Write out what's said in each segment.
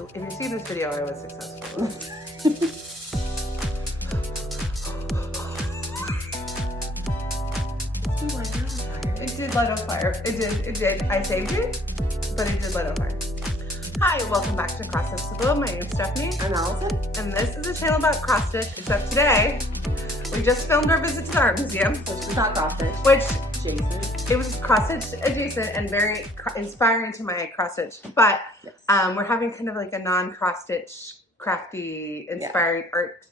If you see this video, I was successful. It did light on fire. It did. I saved it, but it did light on fire. Hi, welcome back to Cross Stitch the Globe. My name's Stephanie. I'm Allison. And this is a channel about cross stitch, except today, we just filmed our visit to the art museum. Which was not cross stitch. Which, adjacent. It was cross stitch adjacent and very inspiring to my cross stitch. But Yes. We're having kind of like a non-cross stitch, crafty, inspired art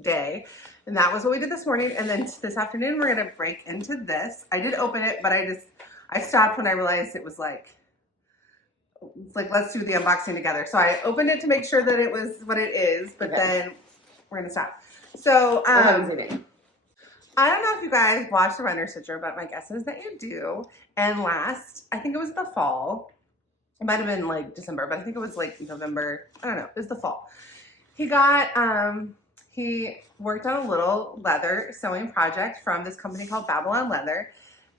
day. And that was what we did this morning. And then this afternoon, we're going to break into this. I did open it, but I stopped when I realized it was like, let's do the unboxing together. So I opened it to make sure that it was what it is, but then we're going to stop. So, I haven't seen it. I don't know if you guys watch The Render Stitcher, but my guess is that you do. And I think it was the fall. It might have been like December, but I think it was like November. I don't know. It was the fall. He worked on a little leather sewing project from this company called Babylon Leather.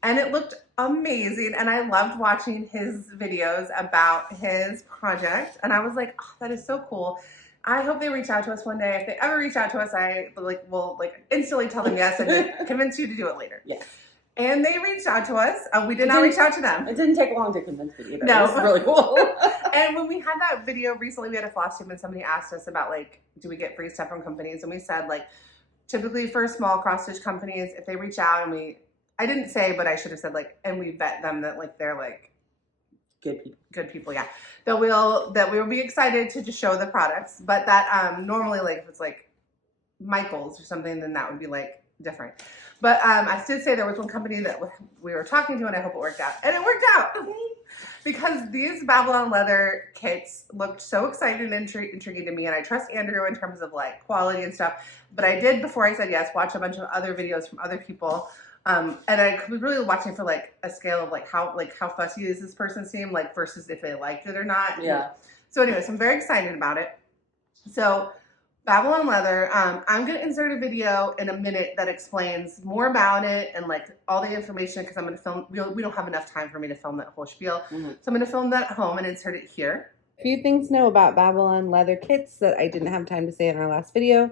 And it looked amazing. And I loved watching his videos about his project. And I was like, oh, that is so cool. I hope they reach out to us one day. If they ever reach out to us, I will instantly tell them yes and convince you to do it later. Yes. And they reached out to us. We did not reach out to them. It didn't take long to convince me either. No. It was really cool. And when we had that video recently, we had a Flosstube and somebody asked us about do we get free stuff from companies? And we said typically for small cross stitch companies, if they reach out and I didn't say, but I should have said and we vet them that they're good people, yeah. That we will be excited to just show the products, but that normally if it's Michael's or something, then that would be different. But I did say there was one company that we were talking to, and I hope it worked out, and it worked out because these Babylon leather kits looked so exciting and intriguing to me, and I trust Andrew in terms of quality and stuff. But I did, before I said yes, watch a bunch of other videos from other people. And I was really watching for a scale of how fussy does this person seem versus if they liked it or not. Yeah. So anyways, I'm very excited about it. So Babylon Leather, I'm going to insert a video in a minute that explains more about it and all the information because I'm going to film. We don't have enough time for me to film that whole spiel. Mm-hmm. So I'm going to film that at home and insert it here. A few things to know about Babylon Leather kits that I didn't have time to say in our last video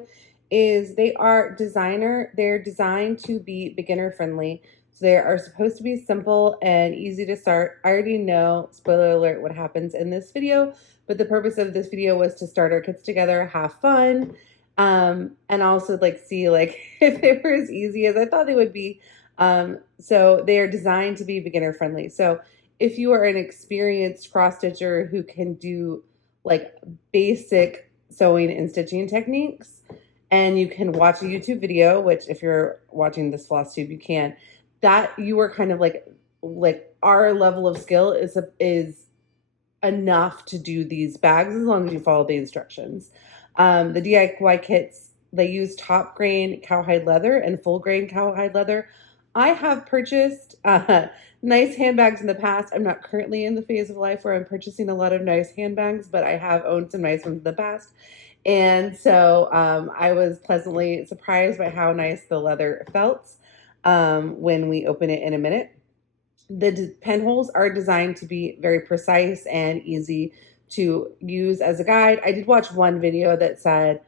is they're designed to be beginner friendly. So they are supposed to be simple and easy to start. I already know, spoiler alert, what happens in this video, but the purpose of this video was to start our kits together, have fun, and also see if they were as easy as I thought they would be. So they are designed to be beginner friendly. So if you are an experienced cross stitcher who can do basic sewing and stitching techniques, and you can watch a YouTube video, which if you're watching this Flosstube, you can, that you are kind of our level of skill is enough to do these bags as long as you follow the instructions. The DIY kits, they use top grain cowhide leather and full grain cowhide leather. I have purchased nice handbags in the past. I'm not currently in the phase of life where I'm purchasing a lot of nice handbags, but I have owned some nice ones in the past. And so I was pleasantly surprised by how nice the leather felt when we open it in a minute. The pen holes are designed to be very precise and easy to use as a guide. I did watch one video that said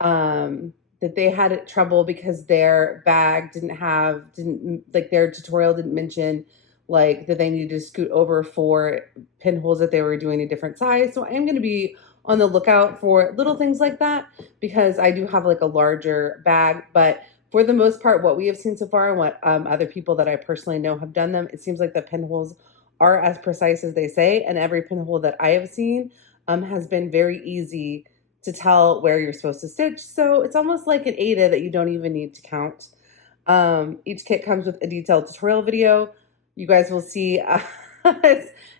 that they had trouble because their bag their tutorial didn't mention that they needed to scoot over for pinholes that they were doing a different size. So I'm going to be on the lookout for little things like that because I do have a larger bag. But for the most part, what we have seen so far and what other people that I personally know have done them, it seems like the pinholes are as precise as they say. And every pinhole that I have seen has been very easy to tell where you're supposed to stitch. So it's almost like an Ada that you don't even need to count. Each kit comes with a detailed tutorial video. You guys will see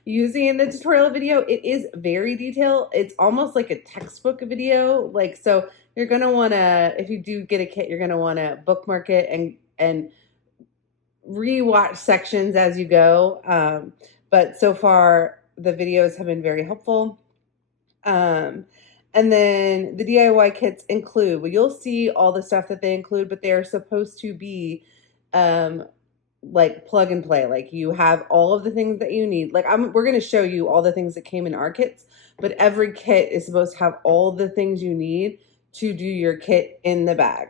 using the tutorial video. It is very detailed. It's almost like a textbook video. So you're going to want to, if you do get a kit, you're going to want to bookmark it and re-watch sections as you go. But so far, the videos have been very helpful. And then the DIY kits include, you'll see all the stuff that they include, but they are supposed to be like plug and play. Like you have all of the things that you need. Like we're going to show you all the things that came in our kits, but every kit is supposed to have all the things you need to do your kit in the bag.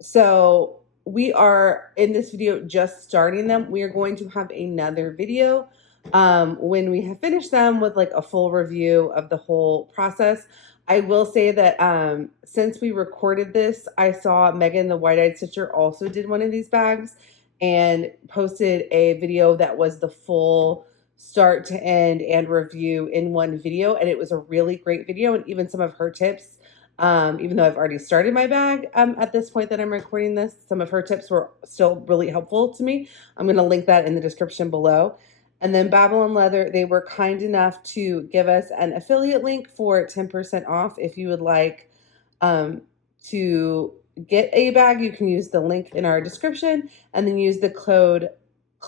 So we are in this video just starting them. We are going to have another video when we have finished them with like a full review of the whole process. I will say that since we recorded this, I saw Megan the White-Eyed Stitcher also did one of these bags and posted a video that was the full start to end and review in one video, and it was a really great video, and even some of her tips, even though I've already started my bag at this point that I'm recording this, some of her tips were still really helpful to me. I'm going to link that in the description below. And then Babylon Leather, they were kind enough to give us an affiliate link for 10% off. If you would like to get a bag, you can use the link in our description and then use the code,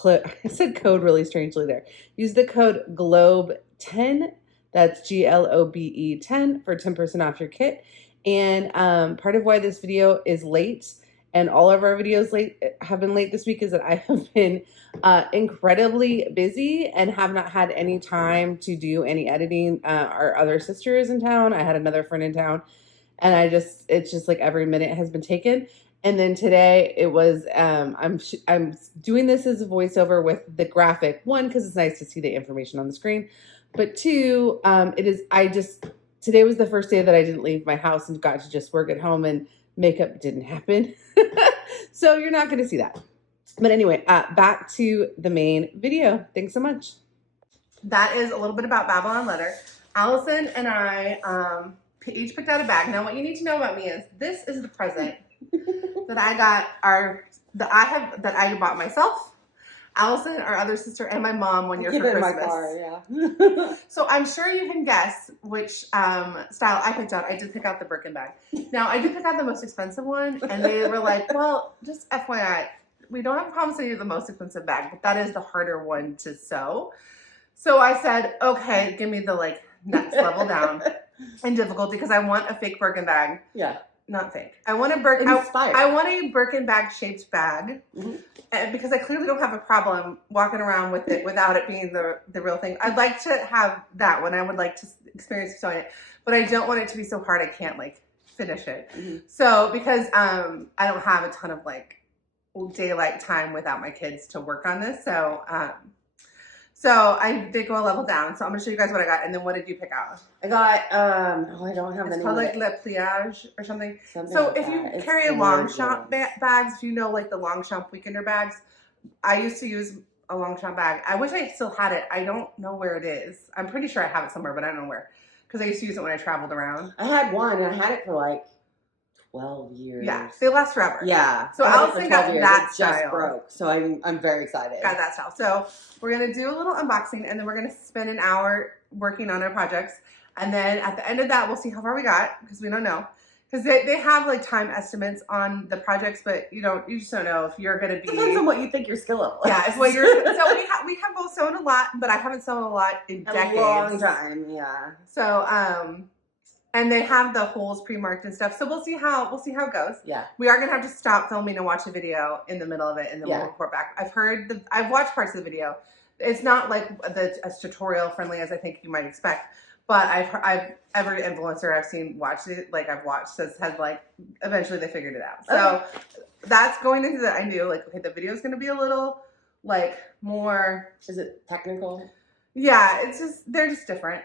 I said code really strangely there. Use the code GLOBE10, that's GLOBE 10 for 10% off your kit. And part of why this video is late and all of our videos have been late this week is that I have been incredibly busy and have not had any time to do any editing. Our other sister is in town. I had another friend in town, and it's just like every minute has been taken. And then today it was I'm doing this as a voiceover with the graphic, one, because it's nice to see the information on the screen, but two, today was the first day that I didn't leave my house and got to just work at home, and makeup didn't happen. So you're not going to see that. But anyway, back to the main video. Thanks so much. That is a little bit about Babylon Leather. Allison and I each picked out a bag. Now, what you need to know about me is this is the present that I got that I bought myself, Allison, our other sister, and my mom one year for Christmas. In my car, yeah. So I'm sure you can guess which style I picked out. I did pick out the Birkin bag. Now, I did pick out the most expensive one, and they were like, well, just FYI, we don't have a problem sending you the most expensive bag, but that is the harder one to sew. So I said, okay, give me the like next level down in difficulty, because I want a fake Birkin bag. Yeah. Not fake. I want a Birkin. I want a Birkin bag shaped bag, because I clearly don't have a problem walking around with it without it being the real thing. I'd like to have that one. I would like to experience sewing it, but I don't want it to be so hard I can't like finish it. So because I don't have a ton of like daylight time without my kids to work on this, so I did go a level down. So I'm gonna show you guys what I got, and then what did you pick out? I got I don't have the name. It's called like Le Pliage or something. So if you carry Longchamp bags, if you know like the Longchamp Weekender bags, I used to use a Longchamp bag. I wish I still had it. I don't know where it is. I'm pretty sure I have it somewhere, but I don't know where, because I used to use it when I traveled around. I had one, and I had it for like 12 years. Yeah, they last forever. Yeah. So Allison got that style. Just broke, so I'm very excited. Got that style. So we're gonna do a little unboxing, and then we're gonna spend an hour working on our projects, and then at the end of that, we'll see how far we got, because we don't know. Because they have like time estimates on the projects, but you just don't know if you're gonna be. Depends on what you think your skill level is. Yeah, it's what you're. So we have both sewn a lot, but I haven't sewn a lot in decades. A long time, yeah. So and they have the holes pre-marked and stuff. So we'll see how it goes. Yeah. We are gonna have to stop filming and watch a video in the middle of it, and then we'll report back. I've watched parts of the video. It's not like as tutorial friendly as I think you might expect, but every influencer I've seen watch it, like I've watched, has like eventually they figured it out. So that's going into that. I knew like, okay, the video is gonna be a little like more. Is it technical? Yeah, they're just different.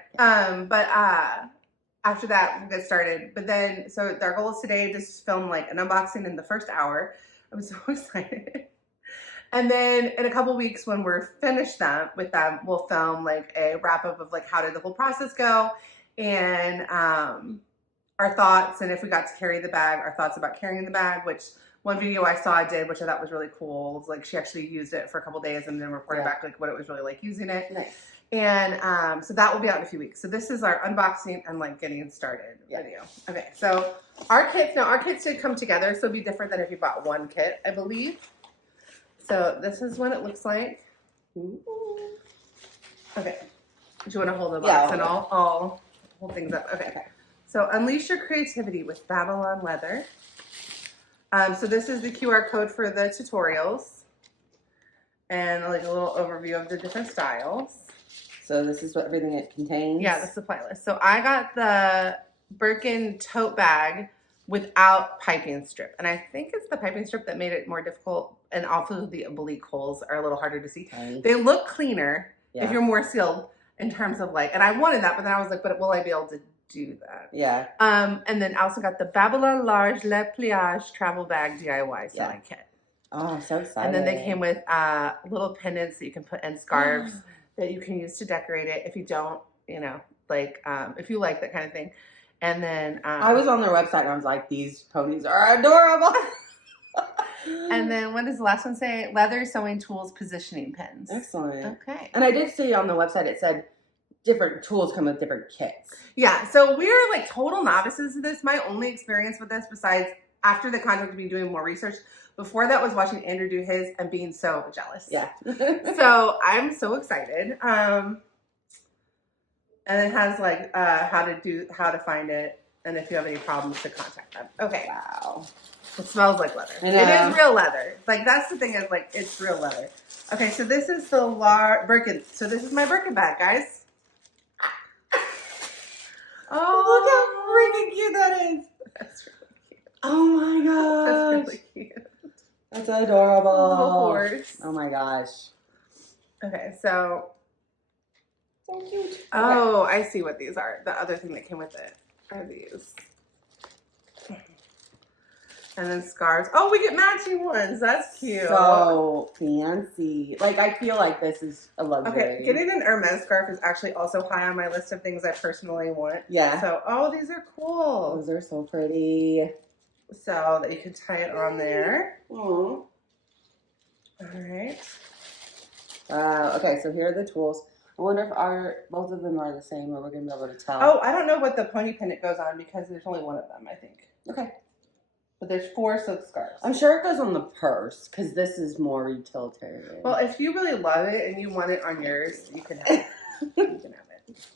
After that, we'll get started. But then, so our goal is today to just film like an unboxing in the first hour. I'm so excited. And then in a couple weeks, when we're finished with them, we'll film like a wrap up of like how did the whole process go, and our thoughts, and if we got to carry the bag, our thoughts about carrying the bag. Which one video I saw did, which I thought was really cool, was like she actually used it for a couple days and then reported back like what it was really like using it. Nice. And so that will be out in a few weeks. So this is our unboxing and like getting started video. Okay, so our kits did come together, so it'll be different than if you bought one kit, I believe. So this is what it looks like. Ooh. Okay. Do you want to hold the box and I'll hold things up? Okay. So unleash your creativity with Babylon Leather. So this is the QR code for the tutorials and like a little overview of the different styles. So this is what everything it contains? Yeah, the supply list. So I got the Birkin tote bag without piping strip. And I think it's the piping strip that made it more difficult. And also the oblique holes are a little harder to see. Okay. They look cleaner Yeah. if you're more sealed in terms of like, and I wanted that, but then I was like, but will I be able to do that? Yeah. And then I also got the Babylon Large Le Pliage travel bag DIY sewing kit. Oh, so excited. And then they came with little pendants that you can put and scarves that you can use to decorate it if you don't, you know, like if you like that kind of thing. And then I was on their website and I was like, these ponies are adorable. And then what does the last one say? Leather sewing tools positioning pins. Excellent. Okay. And I did see on the website it said different tools come with different kits. Yeah, so we're like total novices to this. My only experience with this, besides after the contract, me doing more research, before that was watching Andrew do his and being so jealous. Yeah. So I'm so excited. And it has like how to find it, and if you have any problems to contact them. Okay. Wow. It smells like leather. I know. It is real leather. Like that's the thing is like it's real leather. Okay, so this is the Birkin. So this is my Birkin bag, guys. Oh, look how freaking cute that is. That's really cute. Oh my gosh. That's really cute. That's adorable. Little horse. Oh my gosh. Okay, so. So cute. Oh, I see what these are. The other thing that came with it are these. And then scarves. Oh, we get matching ones. That's cute. So fancy. Like, I feel like this is a luxury. Okay, getting an Hermes scarf is actually also high on my list of things I personally want. Yeah. So, oh, these are cool. Those are so pretty. So that you can tie it on there. Aww. All right. Okay, so here are the tools. I wonder if both of them are the same, or we're going to be able to tell. Oh, I don't know what the pony pendant goes on because there's only one of them, I think. Okay. But there's 4 silk scarves. I'm sure it goes on the purse, because this is more utilitarian. Well, if you really love it and you want it on yours, you can have it. You can have it.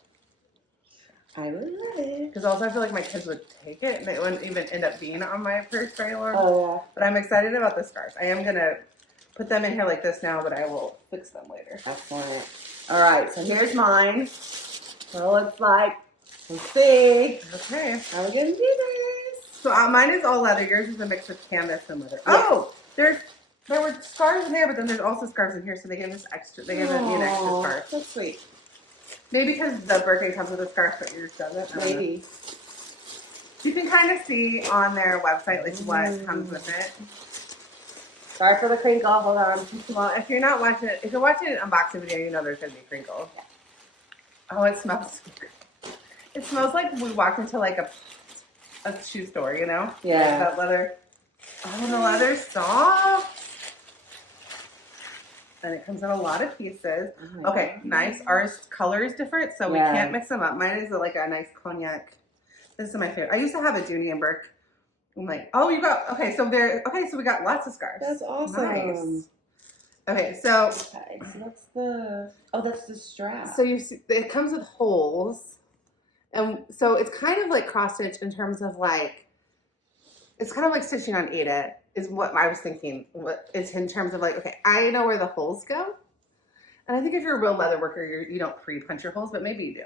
I would love it. Because also I feel like my kids would take it and it wouldn't even end up being on my purse very long. Oh, But I'm excited about the scarves. I am going to put them in here like this now, but I will fix them later. excellent. All right, so here's mine. What it looks like. Let's see. Okay. How are we going to do this? So mine is all leather. Yours is a mix of canvas and leather. Yeah. Oh, there were scarves in there, but then there's also scarves in here, so they gave us extra. They gave me an extra Aw, scarf. That's sweet. Maybe because the Birkin comes with a scarf, but yours doesn't. I don't know. Maybe. You can kind of see on their website like what comes with it. Sorry for the crinkle. Hold on. Well, if you're watching an unboxing video, you know there's gonna be crinkles. Oh, it smells so good. It smells like we walked into like a shoe store, you know? Yeah. Like that leather. Oh, the leather's soft. And it comes in a lot of pieces. Oh my Okay, God. nice. Ours color is different, so we Yeah. can't mix them up. Mine is like a nice cognac. This is my favorite. I used to have a Dooney and Burke. I'm like, oh, you got so we got lots of scarves. That's awesome. Nice. Okay, so Okay, so that's the strap. so you see, it comes with holes, and so it's kind of like cross stitch in terms of like, it's kind of like stitching on Ada is what I was thinking. What it's in terms of like, okay, I know where the holes go, and I think if you're a real leather worker, you don't pre-punch your holes, but maybe you do.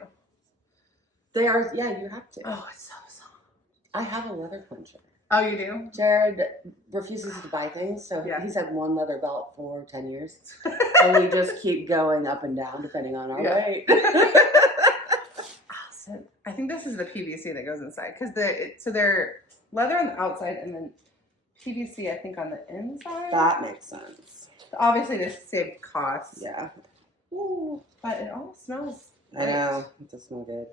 They are, yeah, you have to. Oh, it's so soft. I have a leather puncher. Oh, you do? Jared refuses to buy things, so Yeah. he's had one leather belt for 10 years. And we just keep going up and down depending on our weight. So I think this is the PVC that goes inside because they're leather on the outside and then PVC I think on the inside. That makes sense. Obviously to save costs. Yeah. Ooh, but it all smells. I know. It does smell good.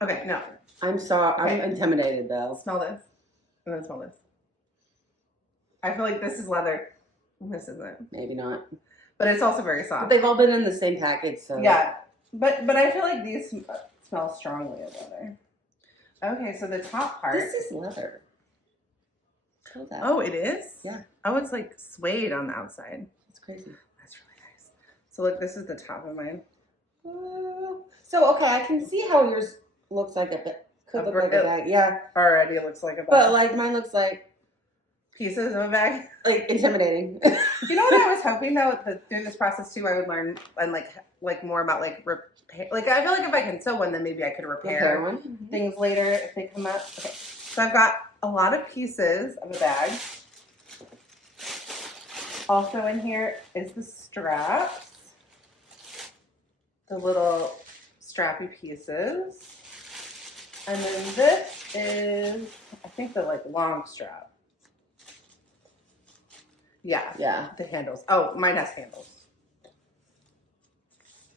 Okay, no. I'm sorry. Okay. I'm intimidated though. Smell this, and then smell this. I feel like this is leather, and this isn't. Maybe not. But it's also very But soft. they've all been in the same package, so. Yeah, but I feel like these smell strongly of leather. Okay, so the top part. This is leather. Feel that. Oh, it is? Yeah. Oh, it's like suede on the outside. That's crazy. That's really nice. So look, this is the top of mine. So, okay, I can see how yours looks like a bit Could look like a bag. Yeah. Already looks like a bag. But like mine looks like pieces of a bag. like intimidating. You know what I was hoping though, that through this process too, I would learn and like more about like repair. Like I feel like if I can sew one, then maybe I could repair one. things later if they come up. Okay, so I've got a lot of pieces of a bag. Also in here is the straps, the little strappy pieces, and then this is I think the like long strap. Yeah. Yeah. The handles. Oh, mine has handles.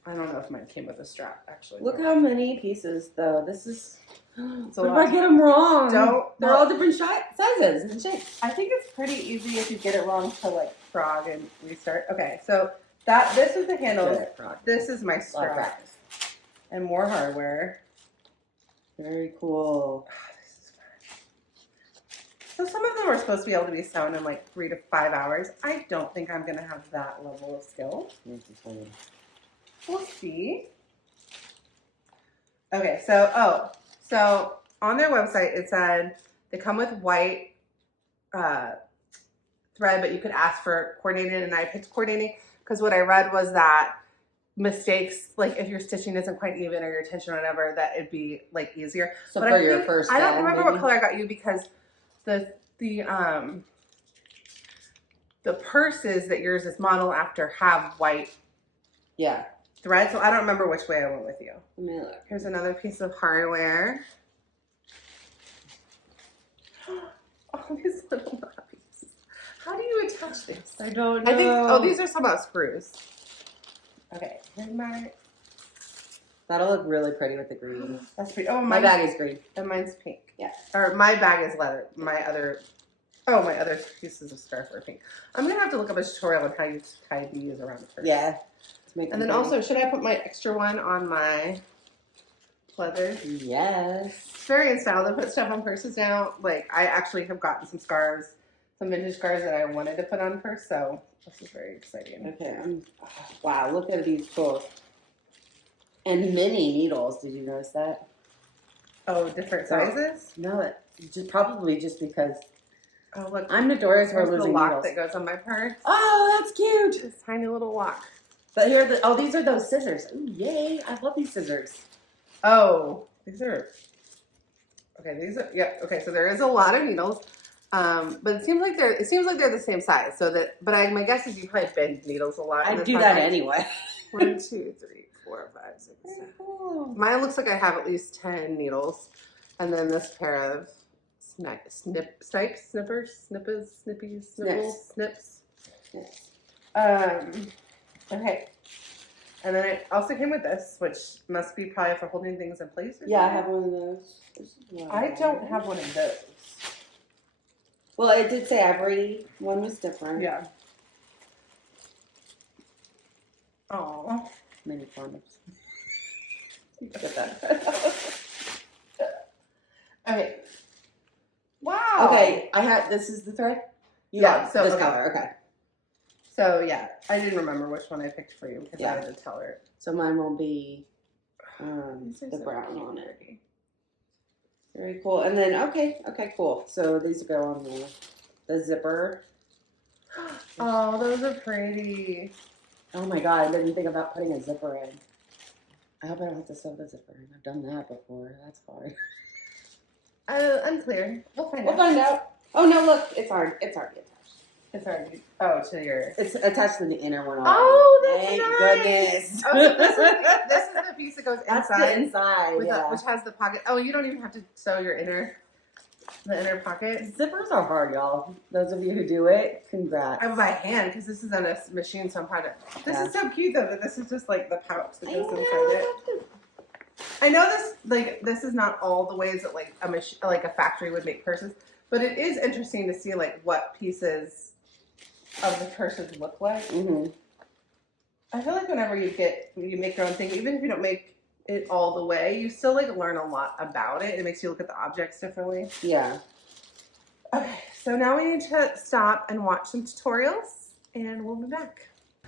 I don't know if mine came with a strap, actually. Look how many pieces, though. This is. It's a What if lot. I get them wrong? They're all Well, different sizes and shapes. I think it's pretty easy if you get it wrong to like frog and restart. Okay, so this is the handles. This is my strap. And more hardware. Very cool. So some of them are supposed to be able to be sewn in like 3 to 5 hours. I don't think I'm gonna have that level of skill. We'll see. Okay, so on their website it said they come with white thread, but you could ask for coordinated, and I picked coordinating because what I read was that mistakes, like if your stitching isn't quite even or your tension or whatever, that it'd be like easier. So but for I your think, first I don't bag, remember maybe? what color I got you because the purses that yours is modeled after have white thread, so I don't remember which way I went with you. Let me look. Here's another piece of hardware. Oh, these little knobbies. How do you attach this? I don't know. I think, these are somehow screws. Okay, here's my. That'll look really pretty with the green. That's pretty. Oh, My bag is green. And mine's pink. Yeah. Or my bag is leather. My other pieces of scarf are pink. I'm gonna have to look up a tutorial on how you tie these around the purse. Yeah. And then also, should I put my extra one on my pleather? Yes. It's very in style to put stuff on purses now. Like I actually have gotten some scarves, some vintage scarves that I wanted to put on a purse, so this is very exciting. Okay. Wow, look at these tools. And mini needles. Did you notice that? Oh, different sizes? No, probably just because Oh, look. I'm notorious for There's the losing lock needles. that goes on my purse. Oh, that's cute. This tiny little lock. But these are those scissors. Ooh, yay! I love these scissors. Oh, these are. Okay, okay, so there is a lot of needles, but it seems like they're the same size. So that, but my guess is you probably bend needles a lot. I do that anyway. 1, 2, 3, 4, 5, 6, 7. Cool. Mine looks like I have at least 10 needles, and then this pair of snippies. Yes. Okay. And then it also came with this, which must be probably for holding things in place. Or Yeah, I something. have one of those. I don't have one of those. Well, it did say every one was different. Yeah. Oh. Mini condoms. Get that. Okay. Wow. Okay, this is the thread? So this okay. color, okay. So yeah, I didn't remember which one I picked for you because I had to tell her. So mine will be These are the so brown on it. pretty. Very cool. And then, okay, cool. So these go on the zipper. Oh, those are pretty. Oh my God, I didn't think about putting a zipper in. I hope I don't have to sew the zipper in. I've done that before. That's hard. Unclear. We'll find We'll out. find out. Oh no, look, it's already attached. It's already. Oh, to your. It's attached to the inner one already. Oh, that's Thank nice. goodness. Oh, this is the piece that goes That's inside. the inside, Which has the pocket. Oh, you don't even have to sew your inner pocket. Zippers are hard, y'all. Those of you who do it, congrats. I'm by hand because this is on a machine, so I'm project. This is so cute though. That this is just like the pouch that goes inside it. I know this is not all the ways that like a factory would make purses, but it is interesting to see like what pieces of the purses look like. Mm-hmm. I feel like whenever you make your own thing, even if you don't make it all the way, you still like learn a lot about it. It makes you look at the objects differently. Yeah. Okay, so now we need to stop and watch some tutorials, and we'll be back.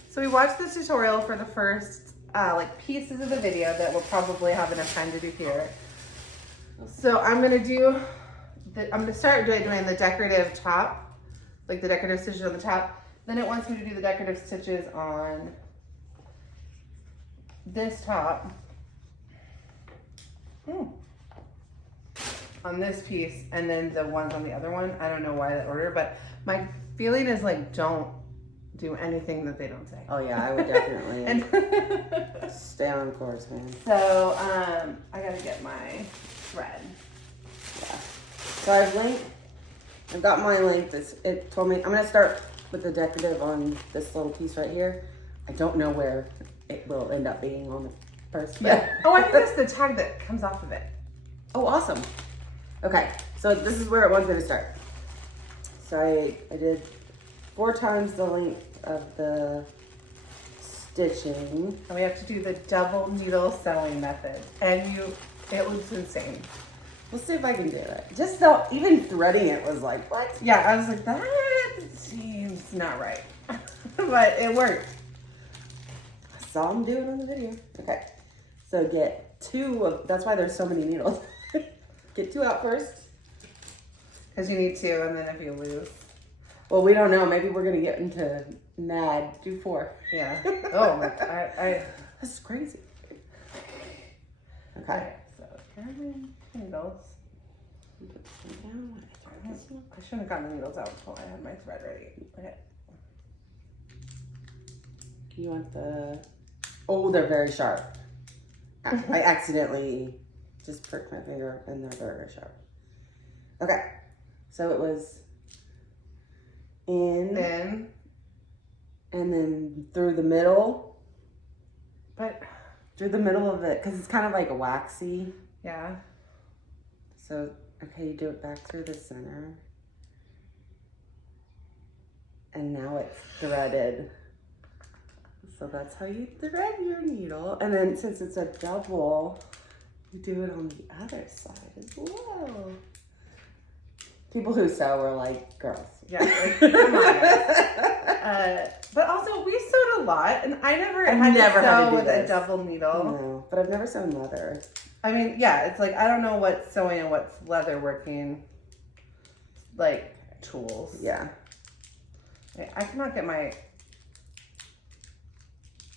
So we watched the tutorial for the first like pieces of the video that we'll probably have enough time to do here. So I'm gonna do I'm gonna start doing the decorative top, like the decorative stitches on the top. Then it wants me to do the decorative stitches on this top. On this piece, and then the ones on the other one. I don't know why that order, but my feeling is like, don't do anything that they don't say. Oh yeah, I would definitely And stay on course, man. so I gotta get my thread. Yeah. So I've got my length. It told me I'm gonna start with the decorative on this little piece right here. I don't know where it will end up being on the first. Yeah. Oh, I think that's the tag that comes off of it. Oh, awesome. Okay, so this is where it wants me to start. So I did 4 times the length of the stitching. And we have to do the double needle sewing method. And it was insane. Let's see if I can do it. Just though, even threading it was like, what? Yeah, I was like, that seems not right. But it worked. I saw him do it on the video. Okay, so get 2 of, that's why there's so many needles. Get 2 out first. Because you need to, and then if you lose. Well, we don't know. Maybe we're gonna get into mad. Do 4. Yeah. Oh my god. This is crazy. Okay. Okay, so here are my needles. Put this one down. I shouldn't have gotten the needles out until I had my thread ready. Okay. You want the? Oh, they're very sharp. I accidentally just pricked my finger, and they're very, very sharp. Okay, so it was in, Then, and then through the middle. but Through the middle of it, because it's kind of like a waxy. yeah. So, okay, you do it back through the center. And now it's threaded. So that's how you thread your needle. And then since it's a double, you do it on the other side as well. People who sew are like, girls. Yeah, like, come on, guys. But also, we sewed a lot, and I never I've had never to had to sew do with this. a double needle. No, but I've never sewn leather. I mean, yeah, it's like I don't know what's sewing and what's leather working, like tools. Yeah. Okay, I cannot get my.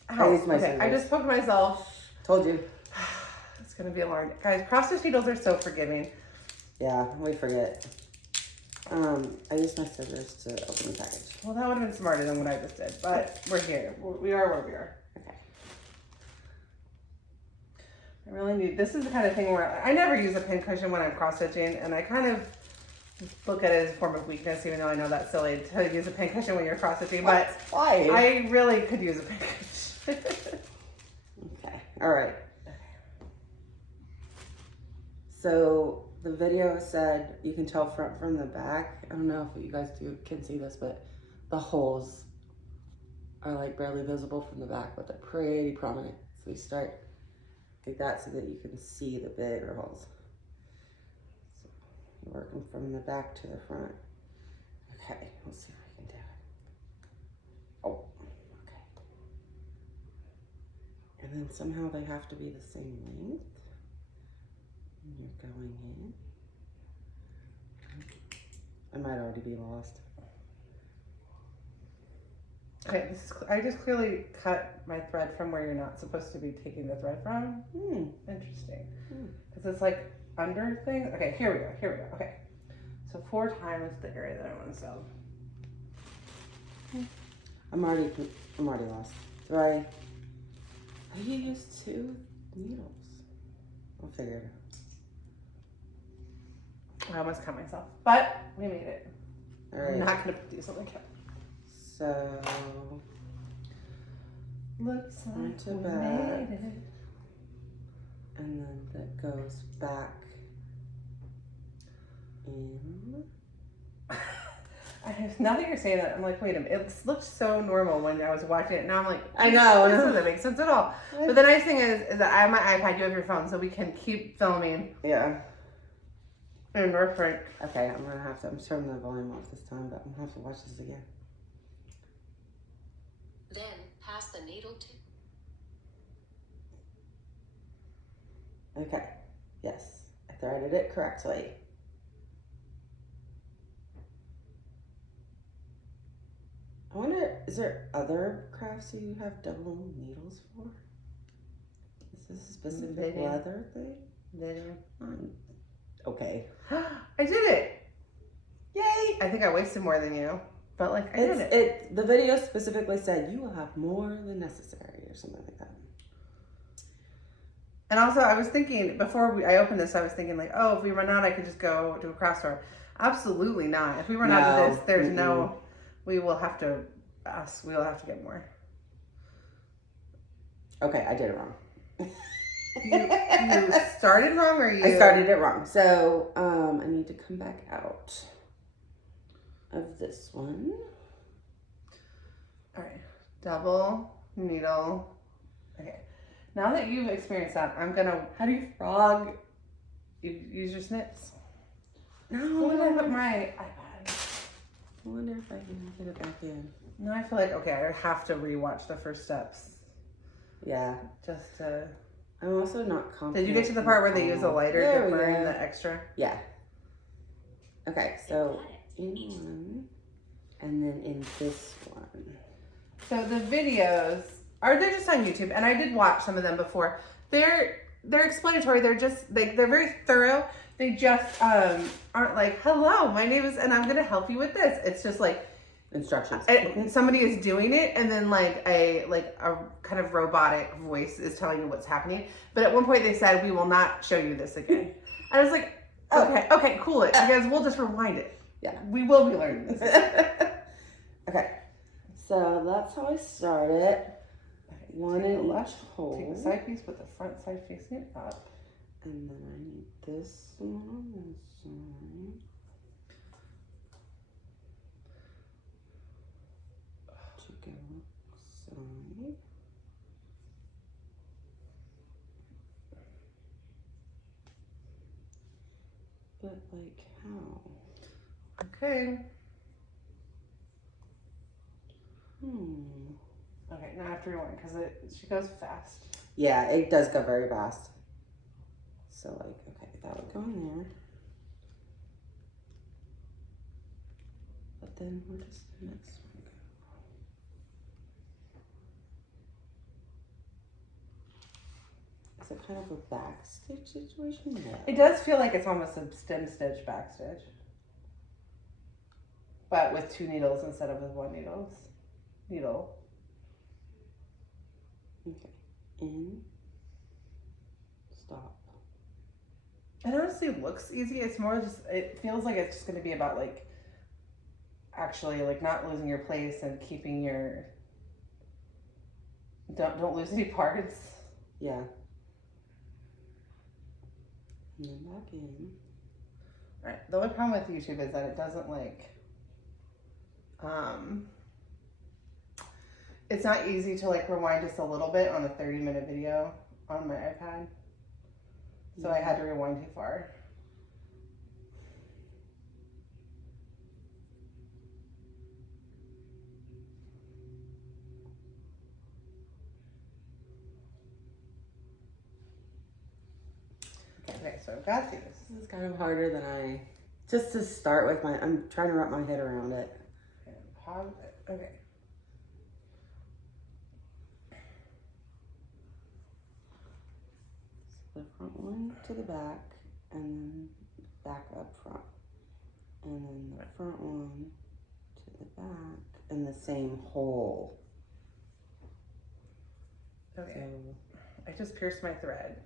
I used my Okay, I scissors. just poked myself. Told you. It's gonna be a long day. Guys, cross stitch needles are so forgiving. Yeah, we forget. I used my scissors to open the package. Well, that would have been smarter than what I just did, but we're here. We are where we are. Okay. I really need. This is the kind of thing where I never use a pin cushion when I'm cross stitching, and I kind of look at it as a form of weakness, even though I know that's silly to use a pin cushion when you're cross stitching. But Why? I really could use a pin cushion. Okay. All right. So the video said you can tell front from the back. I don't know if you guys can see this, but the holes are like barely visible from the back, but they're pretty prominent. So you start like that so that you can see the bigger holes. So you're working from the back to the front. Okay, let's see if we can do it. Oh, okay. And then somehow they have to be the same length. And you're going in. I might already be lost. Okay, I just clearly cut my thread from where you're not supposed to be taking the thread from. Interesting. Because it's like under thing. Okay, here we go. Okay. So 4 times the area that I want to sew. I'm already lost. So I you used 2 needles. I'll figure it out. I almost cut myself, but we made it. All right. I'm not gonna put these on the cap. So Looks like front to we back. made it. And then that goes back in. Now that you're saying that, I'm like, wait a minute. It looked so normal when I was watching it. Now I'm like, I know. This doesn't make sense at all. But the nice thing is that I have my iPad, you have your phone, so we can keep filming. Yeah. And we're frank. Okay, I'm turning the volume off this time, but I'm gonna have to watch this again. Then pass the needle to. Okay. Yes. I threaded it correctly. I wonder, is there other crafts you have double needles for? Is this a specific Maybe. leather thing? Video. Okay. I did it! Yay! I think I wasted more than you, but like I did it. The video specifically said you will have more than necessary or something like that. And also, I was thinking before I opened this, I was thinking like, oh, if we run out, I could just go to a craft store. Absolutely not. If we run out of this, there's no. We will have to ask. We will have to get more. Okay, I did it wrong. You started wrong, or you? I started it wrong. So I need to come back out of this one. All right, double needle. Okay, now that you've experienced that, I'm gonna. How do you frog? You use your snips. No. Where did I put my iPad? I wonder if I can get it back in. No, I feel like okay. I have to rewatch the first steps. Yeah. Just to. I'm also not confident. Did you get to the part where they use a lighter to burn the extra? Yeah. Okay, so in one, and then in this one. So the videos they're just on YouTube, and I did watch some of them before. They're explanatory. They're just like they're very thorough. They just aren't like, hello, my name is, and I'm gonna help you with this. It's just like Instructions. Somebody is doing it, and then like a kind of robotic voice is telling you what's happening. But at one point they said, we will not show you this again. I was like, okay, cool it, because we'll just rewind it. Yeah. We will be learning this. Okay, so that's how I started. One in each hole. Take the side piece, put the front side facing it up. And then I need this one on this side. To go outside. But like how? Okay. Hmm. Okay, now I have to rewind because she goes fast. Yeah, it does go very fast. So like, okay, that would go in there. But then where does the next one go? Is it kind of a backstitch situation? No. It does feel like it's almost a stem stitch back stitch. But with two needles instead of with one needle. Okay. In. Stop. It honestly looks easy. It's more just, it feels like it's just going to be about like, actually like not losing your place and keeping your, don't lose any parts. Yeah. And then back in. Right. The only problem with YouTube is that it doesn't like, it's not easy to like rewind just a little bit on a 30-minute video on my iPad. So I had to rewind too far. Okay, so I've got these. This is kind of harder than just to start with I'm trying to wrap my head around it. Okay. So the front one to the back, and then back up front. And then the front one to the back, in the same hole. Okay. So I just pierced my thread.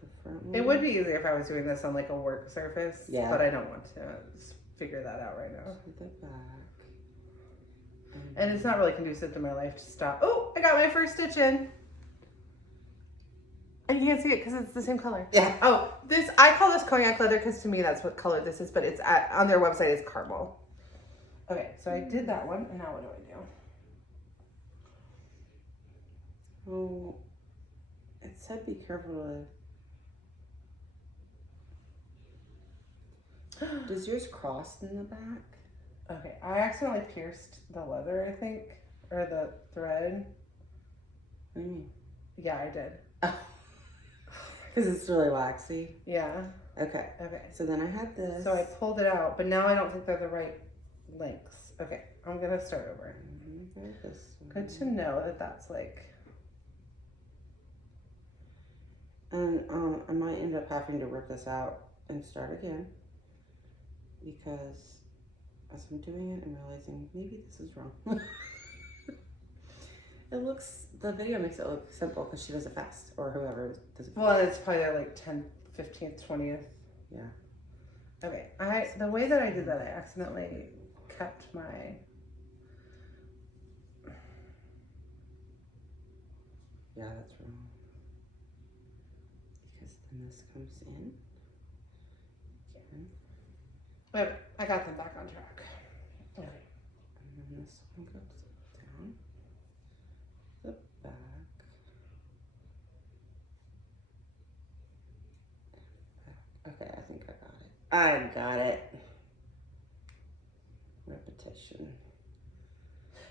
the front one. It would be easier if I was doing this on like a work surface. Yeah. But I don't want to just figure that out right now. To the back. And it's not really conducive to my life to stop. Oh, I got my first stitch in. And you can't see it because it's the same color. Yeah. Oh, I call this cognac leather because to me that's what color this is, but it's on their website it's caramel. Okay, so I did that one, and now what do I do? Oh, it said be careful to. Does yours cross in the back? Okay, I accidentally pierced the leather, I think, or the thread. What do you mean? Yeah, I did. Oh. Because it's really waxy. Yeah. Okay. Okay. So then I had this. So I pulled it out, but now I don't think they're the right lengths. Okay, I'm gonna start over. This Good to know that that's like. And I might end up having to rip this out and start again. Because as I'm doing it, I'm realizing maybe this is wrong. The video makes it look simple because she does it fast, or whoever does it. Well, it's probably like 10th, 15th, 20th. Yeah. Okay, the way that I did that, I accidentally kept my. Yeah, that's wrong. Because then this comes in. But I got them back on track. Okay. And then this one goes down the back. Okay, I think I got it. Repetition.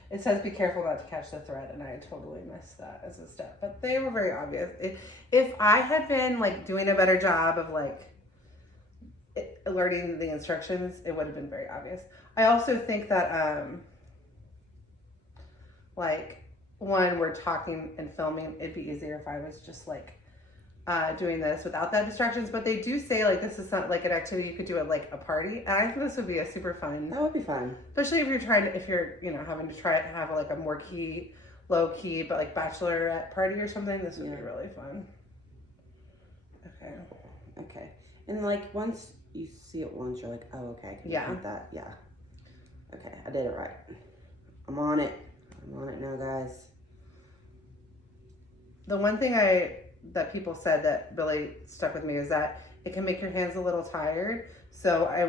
It says be careful not to catch the thread, and I totally missed that as a step. But they were very obvious. If I had been like doing a better job of like learning the instructions, it would have been very obvious. I also think that like when we're talking and filming, it'd be easier if I was just like doing this without that distractions. But they do say like this is not like an activity you could do at like a party, and I think this would be a super fun. That would be fun, especially if you're you know having to try to have like a more low key, but like bachelorette party or something. This would be really fun. Okay. Okay, and like once you see it once, you're like, oh, okay, I can repeat that. Yeah. Okay, I did it right. I'm on it now, guys. The one thing that people said that really stuck with me is that it can make your hands a little tired. So I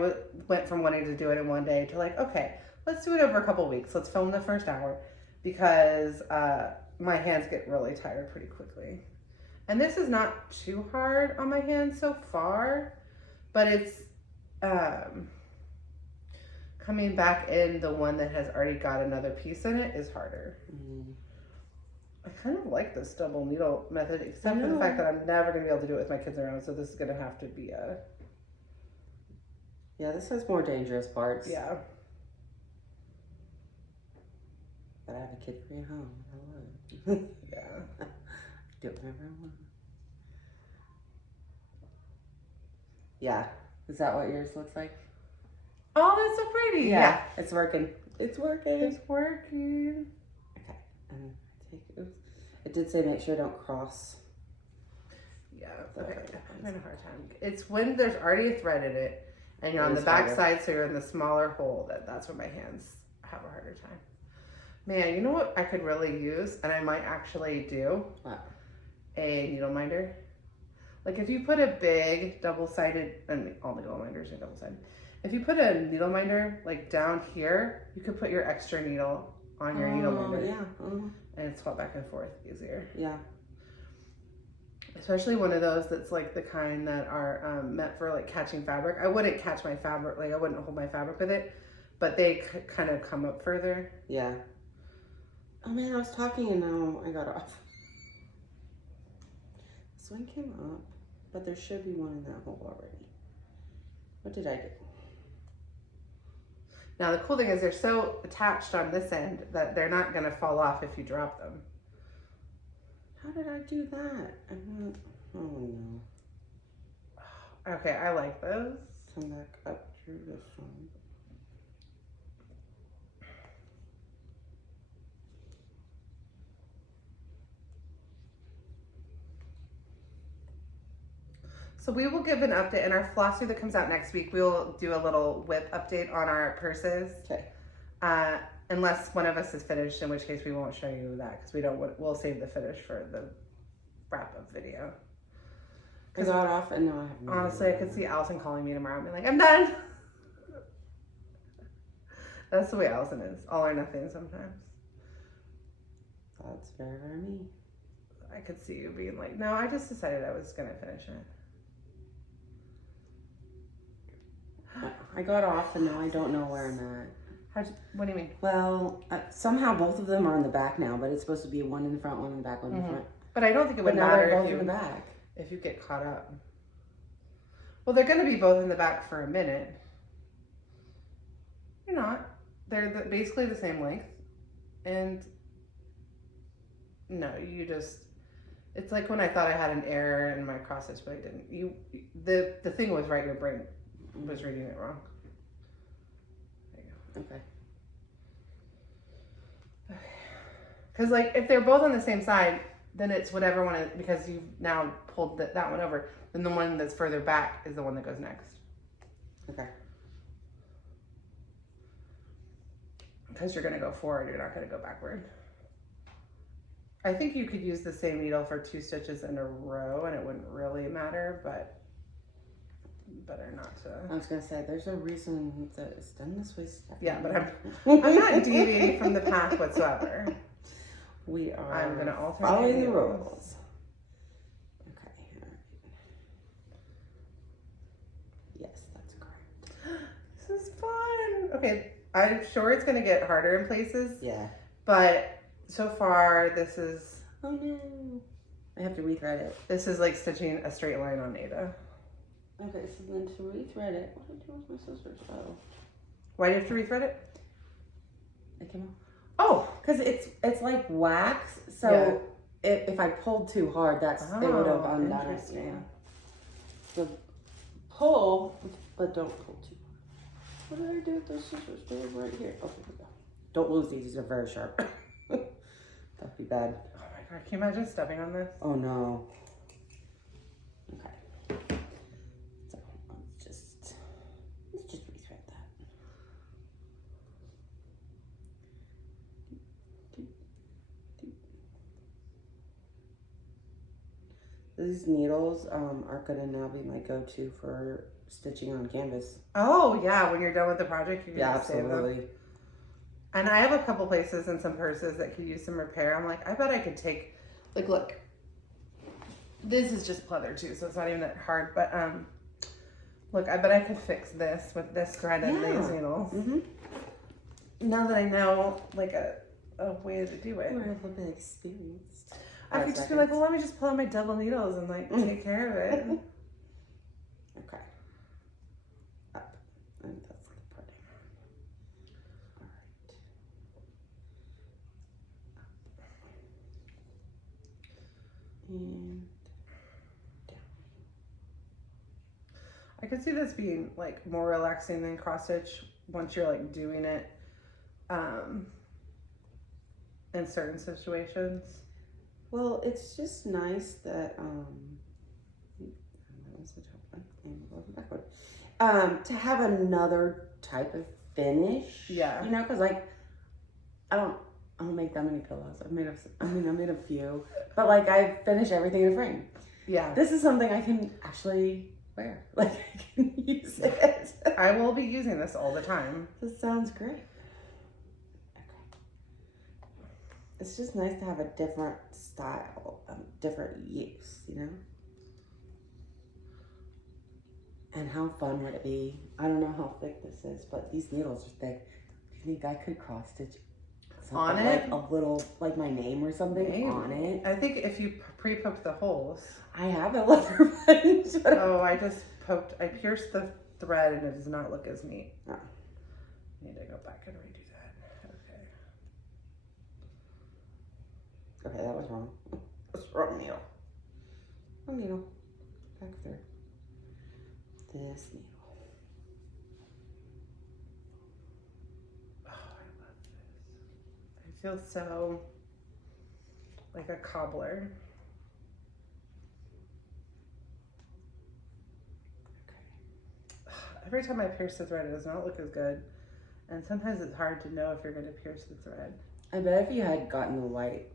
went from wanting to do it in one day to like, okay, let's do it over a couple weeks. Let's film the first hour because my hands get really tired pretty quickly. And this is not too hard on my hands so far, but it's coming back in the one that has already got another piece in it is harder. I kind of like this double needle method, except for the fact that I'm never going to be able to do it with my kids around, so this is going to have to be a... Yeah, this has more dangerous parts. Yeah. But I have a kid-free home. I love it. Yeah. Do it whenever I want. Yeah. Is that what yours looks like? Oh, that's so pretty. Yeah. It's working. It's working. It's working. Okay. And it did say make sure don't cross. Yeah. Okay. I'm having a hard time. It's when there's already a thread in it and you're on the back side, so you're in the smaller hole, that's where my hands have a harder time. Man, you know what I could really use, and I might actually do? What? A needle minder. Like if you put a big double-sided, and all needle minders are double-sided. If you put a needle minder like down here, you could put your extra needle on your needle minder. Yeah. And swap back and forth easier. Yeah. Especially one of those that's like the kind that are meant for like catching fabric. I wouldn't catch my fabric, like I wouldn't hold my fabric with it, but they kind of come up further. Yeah. Oh man, I was talking and now I got off. This one came up, but there should be one in that hole already. What did I do? Now the cool thing is they're so attached on this end that they're not gonna fall off if you drop them. How did I do that? Oh no. Okay, I like those. Come back up through this one. So we will give an update in our Flosstube that comes out next week. We'll do a little whip update on our purses. Okay. Unless one of us is finished, in which case we won't show you that because we'll save the finish for the wrap up video. I got off and now I have no Honestly, I could see Allison calling me tomorrow and be like, I'm done. That's the way Allison is. All or nothing sometimes. That's very, very me. I could see you being like, no, I just decided I was going to finish it. I got off and now I don't know where I'm at. What do you mean? Well, somehow both of them are in the back now, but it's supposed to be one in the front, one in the back, one in the front. But I don't think it would But now they're matter both in the back. if you get caught up. Well, they're going to be both in the back for a minute. You're not. They're basically the same length. And no, you just, it's like when I thought I had an error in my cross stitch, but I didn't. The thing was right, your brain was reading it wrong. There you Okay. go. Because like if they're both on the same side, then it's whatever one is, because you've now pulled that one over, then the one that's further back is the one that goes next. Okay. Because you're going to go forward, you're not going to go backward. I think you could use the same needle for 2 stitches in a row and it wouldn't really matter, but better not to. I was gonna say there's a reason that it's done this way. Stephanie. Yeah, but I'm not deviating from the path whatsoever. We are. I'm going to alternate following the needles. rules. Okay. All right. Yes, that's correct. This is fun. Okay, I'm sure it's going to get harder in places, Yeah. but so far this is Oh no. I have to rethread it. like stitching a straight line on Ada. Okay, so then to rethread it, what did I do with my scissors? Oh, Why do you have to rethread it? it came out. Oh, Because it's like wax, so if I pulled too hard, it would have undone it. interesting. Yeah. So pull, but don't pull too hard. What did I do with those scissors? They were right here. Okay, here we go. Don't lose these. These are very sharp. That'd be bad. Oh my god, can you imagine stepping on this? Oh no. Okay. So let's just rethread that. These needles are gonna now be my go-to for stitching on canvas. Oh yeah, when you're done with the project, you can Yeah, just save them. absolutely. And I have a couple places and some purses that could use some repair. I'm like, I bet I could take, like, look, this is just pleather too, so it's not even that hard. But look, I bet I could fix this with this thread and these needles. Mm-hmm. Now that I know like a way to do it, We're a little bit experienced. I could just be like, well, let me just pull out my double needles and like take care of it. Okay. Up. And that's the part. All right. Up. And down. I could see this being like more relaxing than cross stitch once you're like doing it in certain situations. Well, it's just nice that that was the top one. And we're going backward. To have another type of finish. Yeah. You know, because like I don't make that many pillows. I made a few, but like I finish everything in a frame. Yeah. This is something I can actually wear. Like I can use it. I will be using this all the time. This sounds great. Okay. It's just nice to have a different style, different use, you know? And how fun would it be? I don't know how thick this is, but these needles are thick. Do you think I could cross stitch On something it? like a little, like my name or something Maybe. on it? I think if you pre-poked the holes. I have a leather bunch. Oh, I pierced the thread and it does not look as neat. No. Need to go back and redo that. Okay. Okay, that was wrong. That's wrong needle. Wrong needle. Back through. This needle. Oh, I love this. I feel so like a cobbler. Every time I pierce the thread, it does not look as good. And sometimes it's hard to know if you're going to pierce the thread. I bet if you had gotten the white,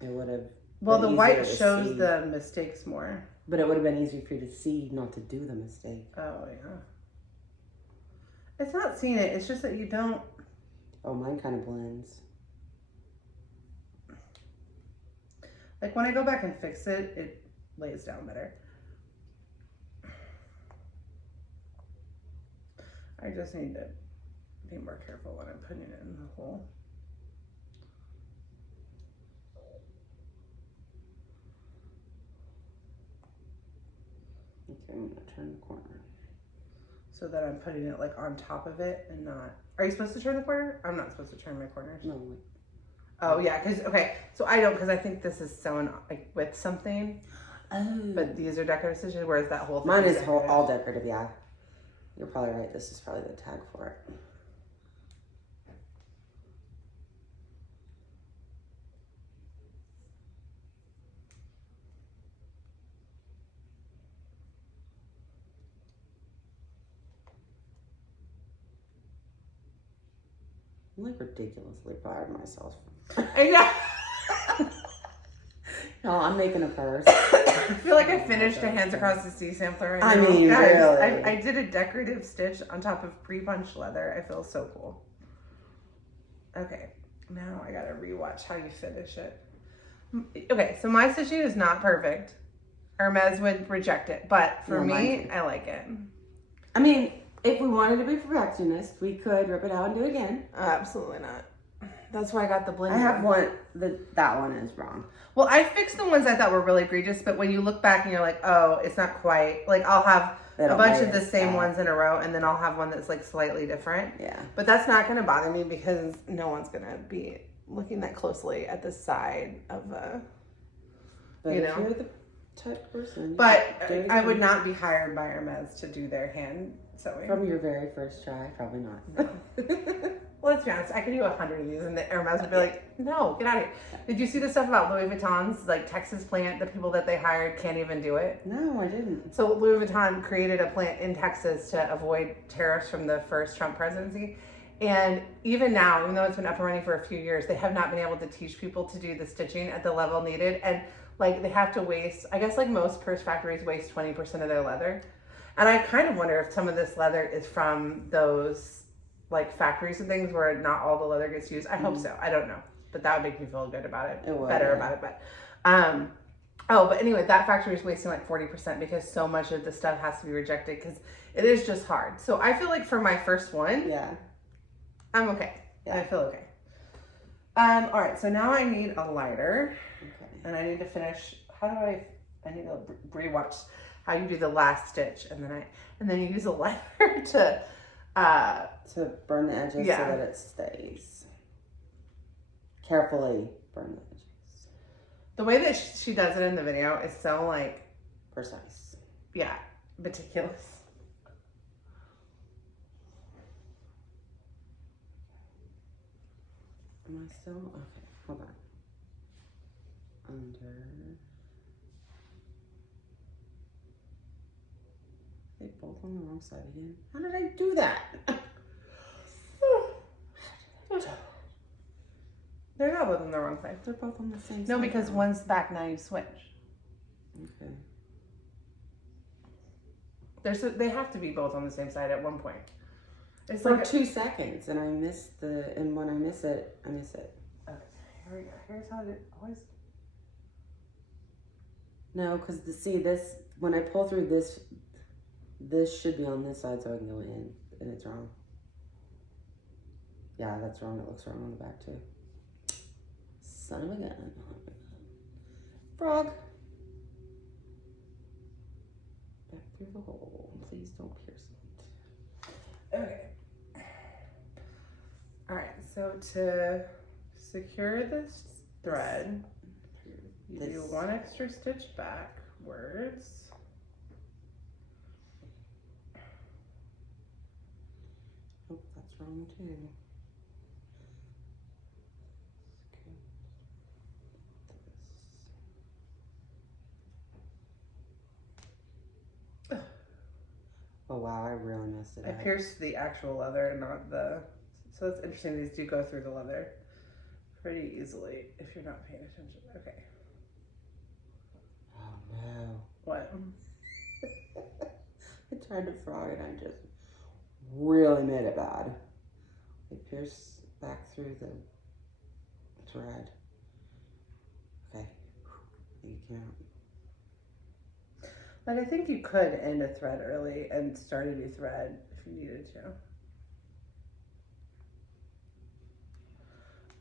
it would have. Well, the been white easier to shows see. the mistakes more. But it would have been easier for you to see, not to do the mistake. Oh, yeah. It's not seeing it. It's just that you don't. Oh, mine kind of blends. Like when I go back and fix it, it lays down better. I just need to be more careful when I'm putting it in the hole. Okay, I'm gonna turn the corner. So that I'm putting it like on top of it and not. Are you supposed to turn the corner? I'm not supposed to turn my corners. No, wait. Oh yeah, because okay, so I don't because I think this is sewn like with something, Oh. but these are decorative stitches. Whereas that whole thing Mine is decorative. all decorative, yeah. You're probably right. This is probably the tag for it. I'm like ridiculously proud of myself. I know. No, I'm making a purse. I feel like I finished a Hands Across the Sea sampler right I now. mean, Guys, really. I did a decorative stitch on top of pre-punched leather. I feel so cool. Okay, now I gotta rewatch how you finish it. Okay, so my stitching is not perfect. Hermes would reject it, but for Yeah, mine me, too. I like it. I mean, if we wanted to be perfectionists, we could rip it out and do it again. Absolutely not. That's why I got the blend. I have one, that one is wrong. Well, I fixed the ones I thought were really egregious, but when you look back and you're like, oh, it's not quite. Like, I'll have They a don't bunch lay of the as same flat. ones in a row, and then I'll have one that's like slightly different. Yeah. But that's not going to bother me because no one's going to be looking that closely at the side of a. But You if know. you're the type of person. you But could do it I again. would not be hired by Hermes to do their hand sewing. From your very first try, probably not. Well, let's be honest. I could do 100 of these, and the Hermes would be like, "No, get out of here." Did you see the stuff about Louis Vuitton's like Texas plant? The people that they hired can't even do it. No, I didn't. So Louis Vuitton created a plant in Texas to avoid tariffs from the first Trump presidency. And even now, even though it's been up and running for a few years, they have not been able to teach people to do the stitching at the level needed. And like they have to waste, I guess like most purse factories waste 20% of their leather. And I kind of wonder if some of this leather is from those like factories and things where not all the leather gets used. I hope so. I don't know. But that would make me feel good about it. It would, better yeah. about it. But but anyway, that factory is wasting like 40% because so much of the stuff has to be rejected because it is just hard. So I feel like for my first one, Yeah. I'm okay. Yeah. I feel okay. All right, so now I need a lighter Okay. and I need to finish. How do I need to rewatch how you do the last stitch and then you use a lighter to To burn the edges Yeah. so that it stays. Carefully burn the edges. the way that she does it in the video is so like, Precise. yeah, meticulous. Am I still? Okay, hold on. Under. They both on the wrong side again. How did I do that? They're not both on the wrong side. They're both on the same side. No, because now. one's back now. You switch. Okay. They have to be both on the same side at one point. It's For like 2 seconds, and I missed and when I miss it, I miss it. okay, here we go. Here's how it always. No, because this, when I pull through this should be on this side so I can go in, and it's wrong. Yeah, that's wrong. It looks wrong on the back too. Son of a gun. Frog. Back through the hole. Please don't pierce it. Okay. All right. So to secure this thread, you do This- one extra stitch backwards. Oh, that's wrong too. Oh wow, I really messed it I up. pierced the actual leather, not the. So it's interesting. These do go through the leather pretty easily if you're not paying attention. Okay. Oh no. What? I tried to frog and I just really made it bad. I pierced back through the thread. Okay. You can't. Like I think you could end a thread early and start a new thread if you needed to.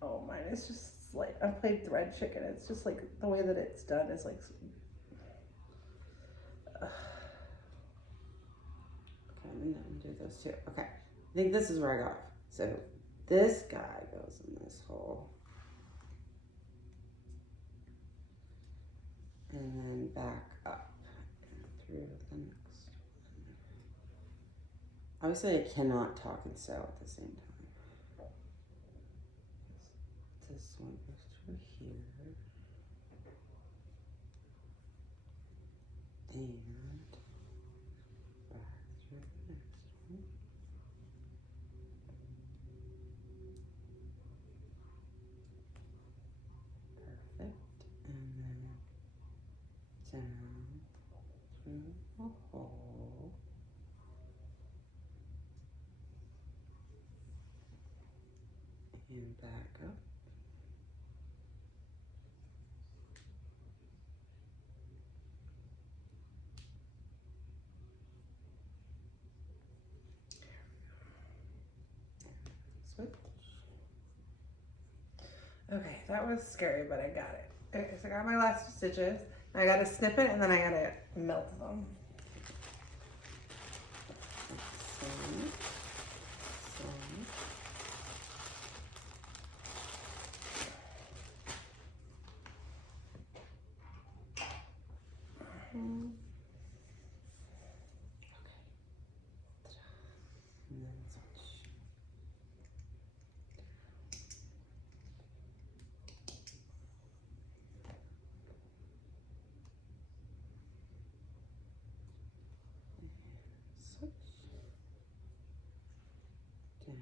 Oh, mine is just like I played thread chicken. It's just like the way that it's done is like. those two. Okay. I think this is where I got off. So this guy goes in this hole. And then back up and through the next one. Obviously, I cannot talk and sew at the same time. This one goes through here. And back through the next one. Perfect. And then down through the hole. And back up. Switch. Okay, that was scary, but I got it. Okay, so I got my last two stitches. I got to snip it and then I got to melt them. Same. And then switch. Switch. Down.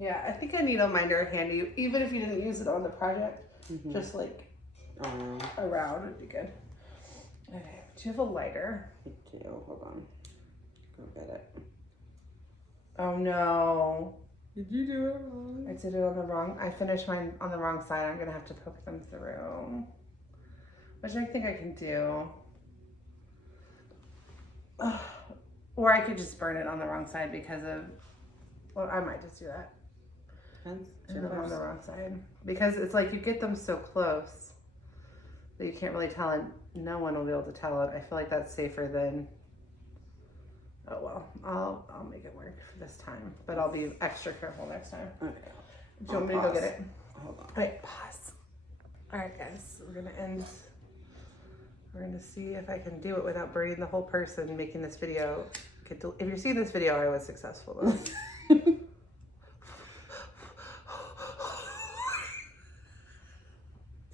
Yeah, I think a needle minder handy, even if you didn't use it on the project, Mhm. just like Um, around would be good. Okay, do you have a lighter? I do. Hold on. Go get it. Oh no. Did you do it wrong? I did it on the wrong, I finished mine on the wrong side. I'm gonna have to poke them through. Which I think I can do. Ugh. Or I could just burn it on the wrong side because of, well, I might just do that. Depends. And them on the wrong side. Because it's like you get them so close that you can't really tell, and no one will be able to tell it. I feel like that's safer than, oh well, I'll make it work for this time, but I'll be extra careful next time. Okay. Do you want me to go get it? Hold on. Wait, pause. All right, guys, we're gonna end. We're gonna see if I can do it without burning the whole person making this video. If you're seeing this video, I was successful though.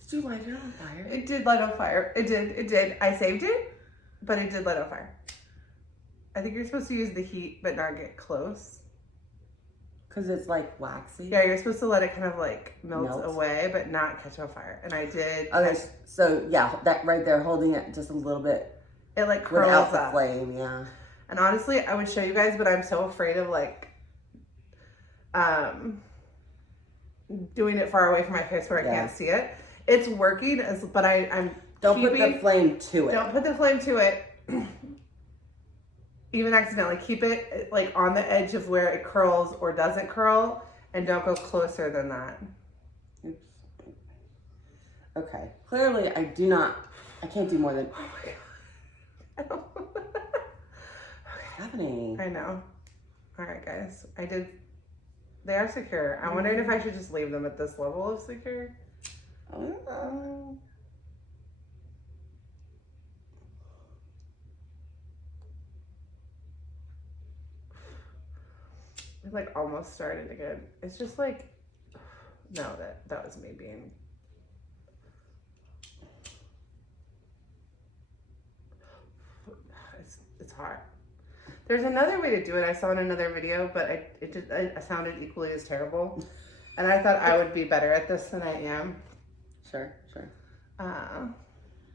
Did you light it on fire? It did light on fire. It did. I saved it, but it did light on fire. I think you're supposed to use the heat, but not get close. Because it's like waxy. Yeah, you're supposed to let it kind of like melt Melt. away, but not catch on fire. And I did. Okay, so yeah, that right there, holding it just a little bit It like curls without the up. flame, yeah. And honestly, I would show you guys, but I'm so afraid of like, doing it far away from my face where I Yeah. can't see it. It's working, but I'm Don't put the keeping- flame to it. Don't put the flame to it, even accidentally. Keep it like on the edge of where it curls or doesn't curl, and don't go closer than that. Oops. Okay, clearly I can't do more than, Oh my god. what's happening? I know. All right, guys. They are secure. I'm wondering if I should just leave them at this level of secure. Oh. It like almost started again. It's just like, no, that was me being. It's hard. There's another way to do it. I saw in another video, but it sounded equally as terrible. And I thought I would be better at this than I am. Sure.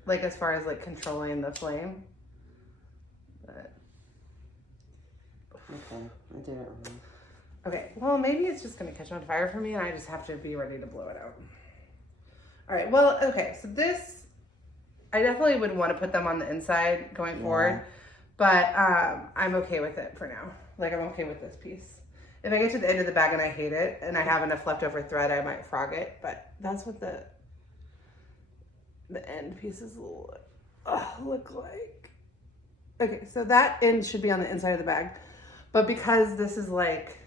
Like as far as like controlling the flame. But Okay, I did it wrong. okay, well maybe it's just gonna catch on fire for me and I just have to be ready to blow it out. All right, well, okay, so this, I definitely would want to put them on the inside going forward, but I'm okay with it for now. Like I'm okay with this piece. If I get to the end of the bag and I hate it and I have enough leftover thread, I might frog it. But that's what the end pieces look like. Okay, so that end should be on the inside of the bag. But because this is like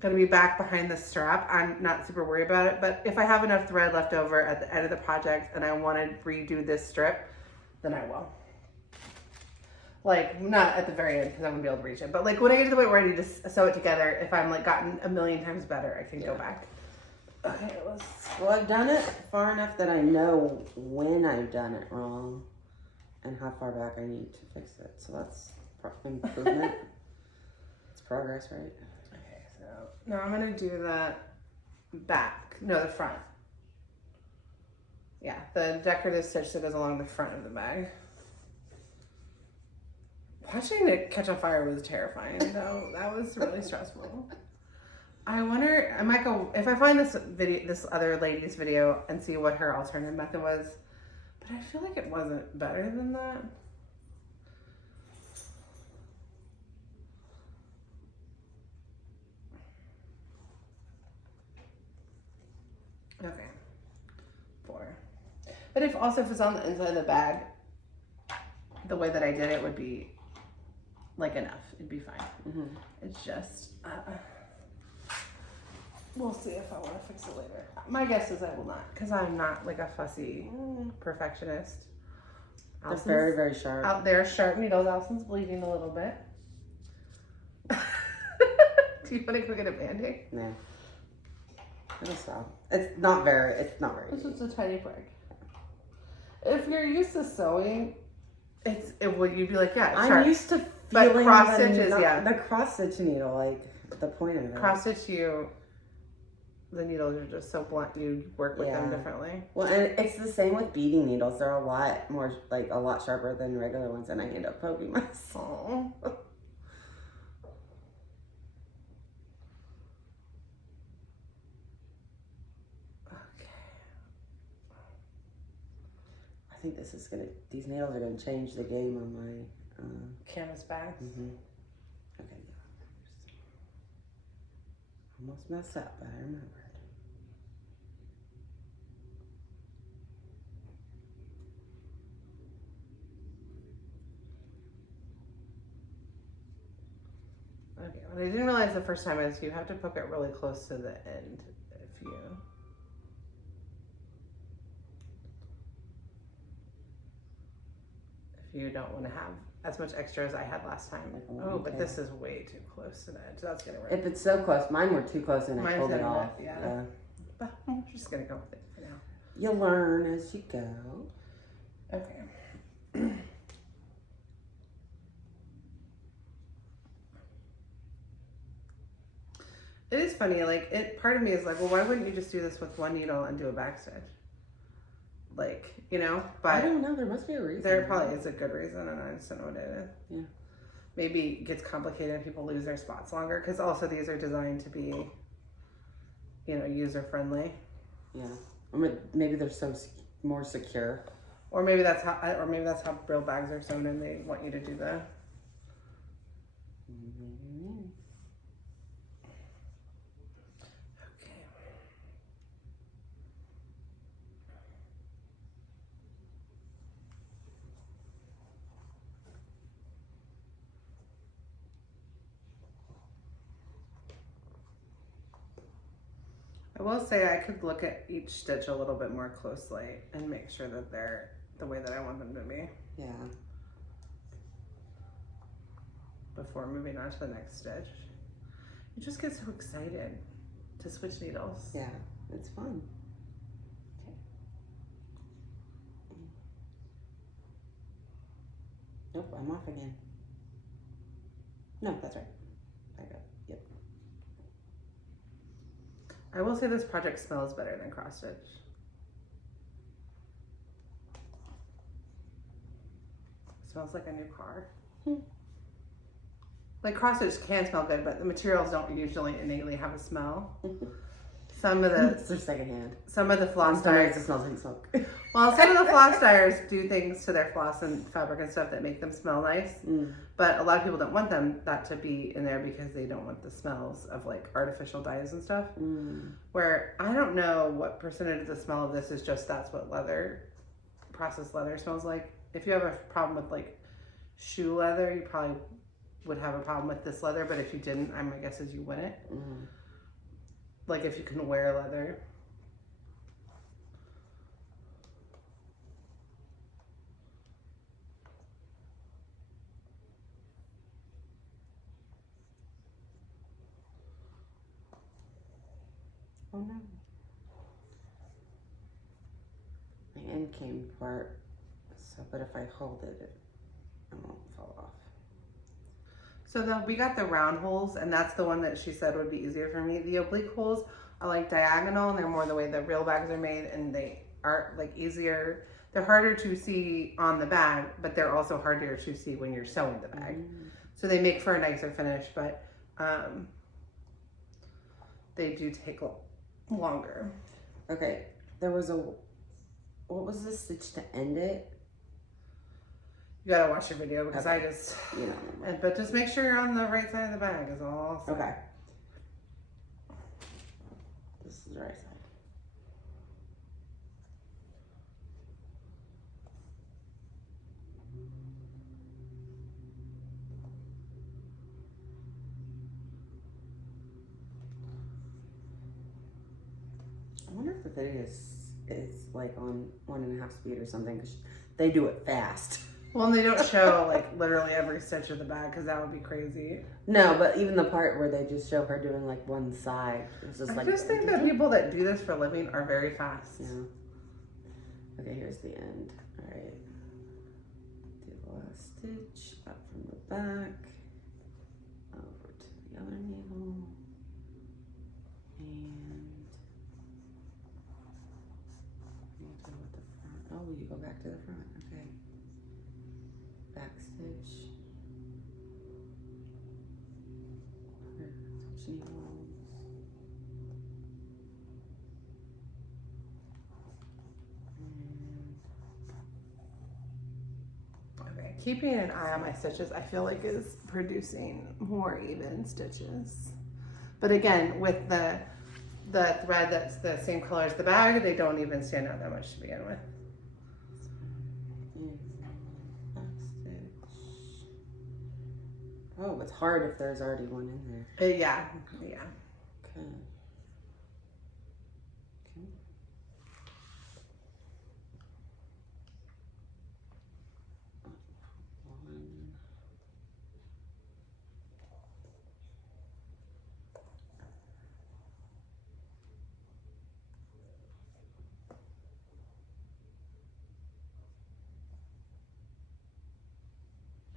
going to be back behind the strap, I'm not super worried about it. But if I have enough thread left over at the end of the project and I want to redo this strip, then I will. Like, not at the very end because I won't be able to reach it. But like when I get to the point where I need to sew it together, if I'm like gotten a million times better, I can go back. Okay, Well, I've done it far enough that I know when I've done it wrong and how far back I need to fix it. So that's improvement. It's progress, right? Okay, so now I'm gonna do the back. No, the front. Yeah, the decorative stitch that goes along the front of the bag. Watching it catch on fire was terrifying, though. That was really stressful. I wonder, I might go, if I find this video, this other lady's video and see what her alternative method was, but I feel like it wasn't better than that. Okay, 4. But if it's on the inside of the bag, the way that I did it would be like enough. It'd be fine. Mm-hmm. It's just, we'll see if I want to fix it later. My guess is I will not, because I'm not like a fussy perfectionist. They're very, very sharp. Out there, sharp needles. Allison's bleeding a little bit. Do you want to go get a Band-Aid? No. It'll stop. It's not very This is a tiny prick. If you're used to sewing, you'd be like, yeah, it's sharp. I'm used to But feeling cross stitches, the cross stitch needle, like the point of it. Cross stitch, the needles are just so blunt. You work with them differently. Well, and it's the same with beading needles. They're a lot more, like a lot sharper than regular ones, and I end up poking myself. Oh. I think these needles are gonna change the game on my Canvas bags. Mm-hmm. Okay, almost messed up, but I remembered. Okay, what I didn't realize the first time is you have to poke it really close to the end if you don't want to have as much extra as I had last time. But this is way too close to the edge. That's gonna work. If it's so close, mine were too close and I pulled it off. Yeah. But I'm just gonna go with it for now. You learn as you go. Okay. It is funny, like part of me is like, well, why wouldn't you just do this with one needle and do a back stitch? Like, but I don't know, there must be a reason. There probably is a good reason, and I just don't know what it is. Yeah. Maybe it gets complicated and people lose their spots longer, because also these are designed to be, user friendly. Yeah. Or maybe they're so more secure. Or maybe that's how real bags are sewn, and they want you to do the. I will say I could look at each stitch a little bit more closely and make sure that they're the way that I want them to be. Yeah. Before moving on to the next stitch. You just get so excited to switch needles. Yeah, it's fun. Okay. Nope, I'm off again. No, that's right. I got it. Yep. I will say this project smells better than cross stitch. It smells like a new car. Like cross stitch can smell good, but the materials don't usually innately have a smell. some of the They're secondhand. floss Sometimes dyers. it smells like smoke. Well, some of the floss dyers do things to their floss and fabric and stuff that make them smell nice. Mm. But a lot of people don't want that to be in there because they don't want the smells of like artificial dyes and stuff. Mm. Where I don't know what percentage of the smell of this is just that's what processed leather smells like. If you have a problem with like shoe leather, you probably would have a problem with this leather. But if you didn't, my guess is you wouldn't. Mm. Like if you can wear leather. Oh no. My end came apart. So, but if I hold it, it won't fall off. So we got the round holes, and that's the one that she said would be easier for me. The oblique holes are like diagonal, and they're more the way the real bags are made, and they are like easier. They're harder to see on the bag, but they're also harder to see when you're sewing the bag. So they make for a nicer finish, but they do take longer. Okay, there was what was the stitch to end it? You gotta watch your video because Okay. I just, You know. but just make sure you're on the right side of the bag is all. Okay. This is the right side. I wonder if the video is like on 1.5 speed or something because they do it fast. Well, and they don't show like literally every stitch of the bag because that would be crazy. No, but even the part where they just show her doing like one side, it's just I like. just think that people that do this for a living are very fast. Yeah. Okay, here's the end. All right. Do the last stitch up from the back, over to the other needle, and we'll do with the front. Oh, you go back to the front. Okay. Back stitch. Switch needles. Okay, keeping an eye on my stitches, I feel like is producing more even stitches. But again, with the thread that's the same color as the bag, they don't even stand out that much to begin with. Back stitch. Oh, it's hard if there's already one in there. Yeah. Okay. Okay. One.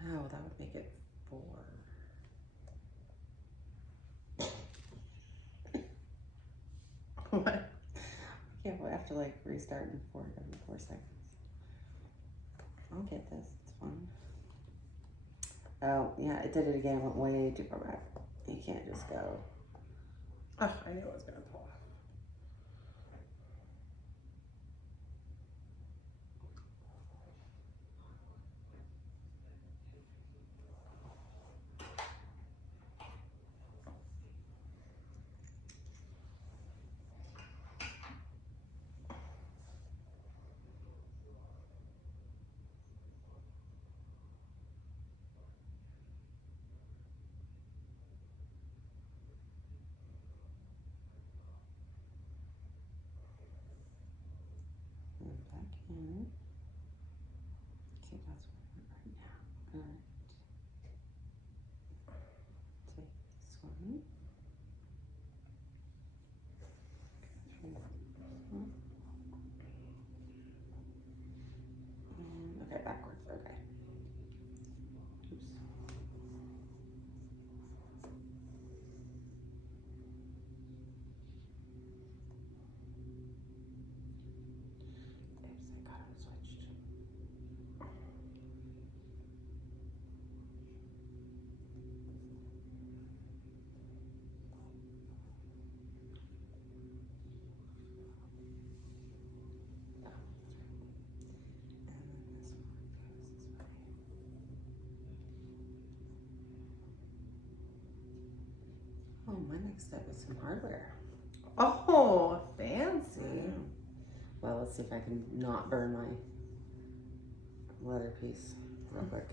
No, that would make it 4. What? Yeah, we'll have to like restart in every 4 seconds. I'll get this, it's fine. Oh, yeah, it did it again, went way too far back. You can't just go. Oh, I knew it was gonna pull off. And back in. Okay, that's where we're right now. Alright. Take this one. Okay, backwards, okay. Oops. Oops, I got them switched. my next step is some hardware. Oh, fancy. Well, let's see if I can not burn my leather piece real quick.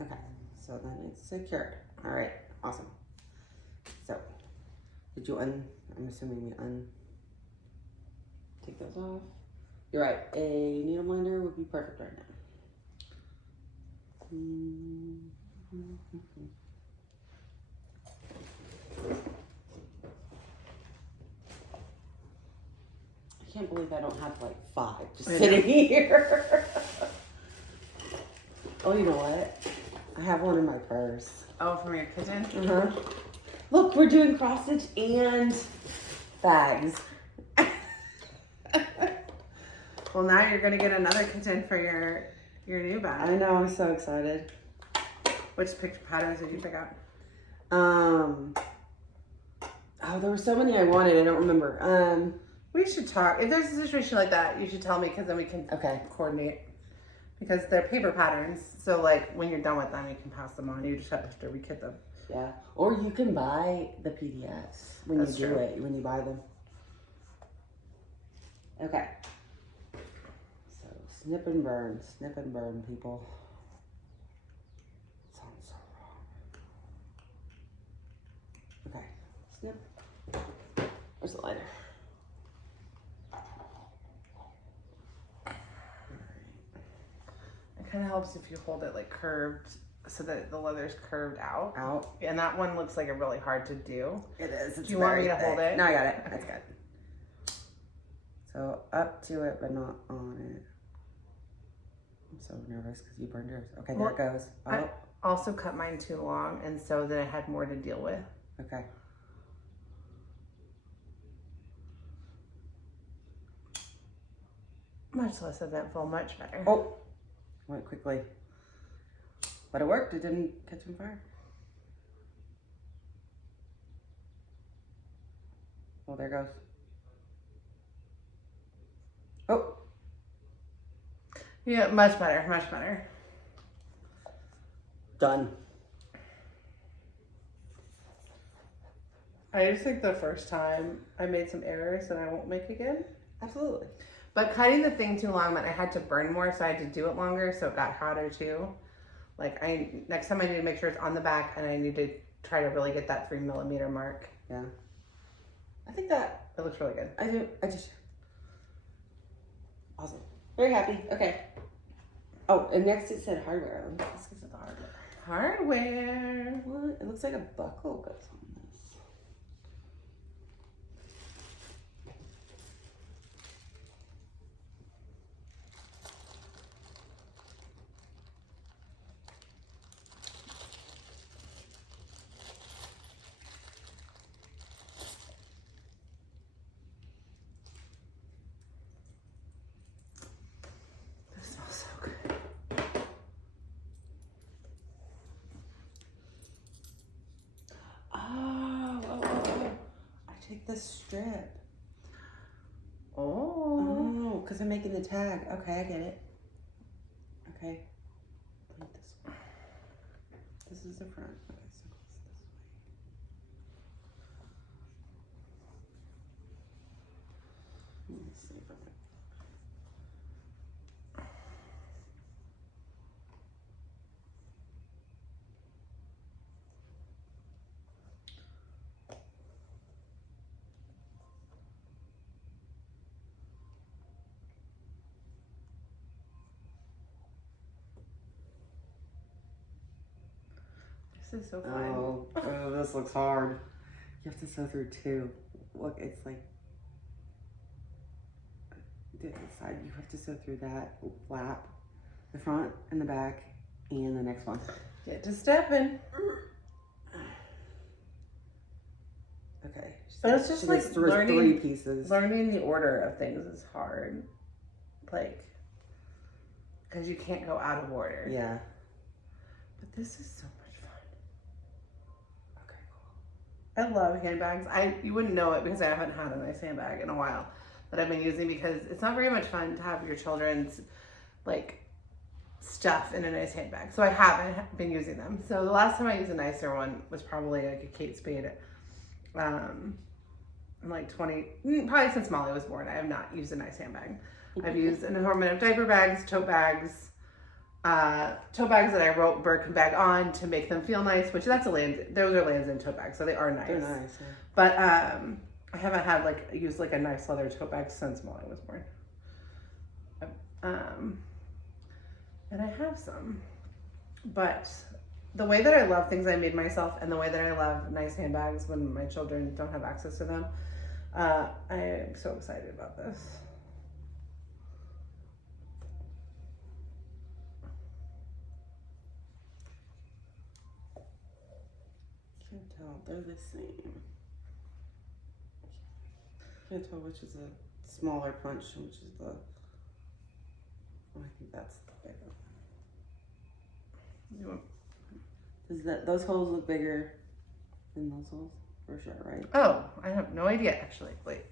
Okay, so then it's secured. All right, awesome. So, did you I'm assuming we take those off. You're right, a needle minder would be perfect right now. I can't believe I don't have like 5 just sitting here. Oh, you know what? I have one in my purse. Oh, from your kitchen? Uh-huh. Look, we're doing cross stitch and bags. Well, now you're gonna get another kitten for your new bag. I know, I'm so excited. Which picture patterns did you pick out? Oh, there were so many I wanted. I don't remember. We should talk. If there's a situation like that, you should tell me because then we can coordinate. Because they're paper patterns, so like when you're done with them, you can pass them on. You just have to rekit them. Yeah, or you can buy the PDFs when That's you do true. it, when you buy them. Okay. So snip and burn, people. Sounds so wrong. Okay, snip. Where's the lighter? It kind of helps if you hold it like curved so that the leather's curved out. Out. And that one looks like really hard to do. It is. Do you want me to hold it? No, I got it. Okay. That's good. So up to it, but not on it. I'm so nervous because you burned yours. Okay, there it goes. Oh, I also cut mine too long, and so then I had more to deal with. okay. Much less of that feel much better. Oh, went quickly. But it worked. It didn't catch on fire. Oh, there it goes. Oh. Yeah, much better, much better. Done. I just think the first time I made some errors that I won't make again. Absolutely. But cutting the thing too long meant I had to burn more, so I had to do it longer, so it got hotter too. Like next time I need to make sure it's on the back, and I need to try to really get that 3mm mark. Yeah. I think that It looks really good. I just awesome. Very happy. Okay. Oh, and next it said hardware. Let's get to the hardware. Hardware. What? It looks like a buckle goes on this. This smells so good. Oh. I take this strip. Oh. Oh, because I'm making the tag. Okay, I get it. Okay. Like this one. This is the front. Okay, so it goes this way. Let me see if I can. This is so fun. Oh, this looks hard. You have to sew through 2. Look, it's like the side. You have to sew through that flap, the front and the back, and the next one. Get to stepping. Okay. But it's just like learning 3 pieces. Learning the order of things is hard. Like, because you can't go out of order. Yeah. But this is so much fun. Okay, cool. I love handbags. You wouldn't know it because I haven't had a nice handbag in a while that I've been using, because it's not very much fun to have your children's like stuff in a nice handbag. So I haven't been using them. So the last time I used a nicer one was probably like a Kate Spade In like 20, probably since Molly was born, I have not used a nice handbag. I've used an assortment of diaper bags, tote bags that I wrote Birkin bag on to make them feel nice, which those are Lands End tote bags, so they are nice. They're nice. Yeah. But I haven't had used a nice leather tote bag since Molly was born. And I have some, but the way that I love things I made myself and the way that I love nice handbags when my children don't have access to them, I am so excited about this. Can't tell. They're the same. Can't tell which is a smaller punch and which is the. Oh, I think that's the bigger one. Those holes look bigger than those holes? For sure, right? Oh, I have no idea actually. Wait.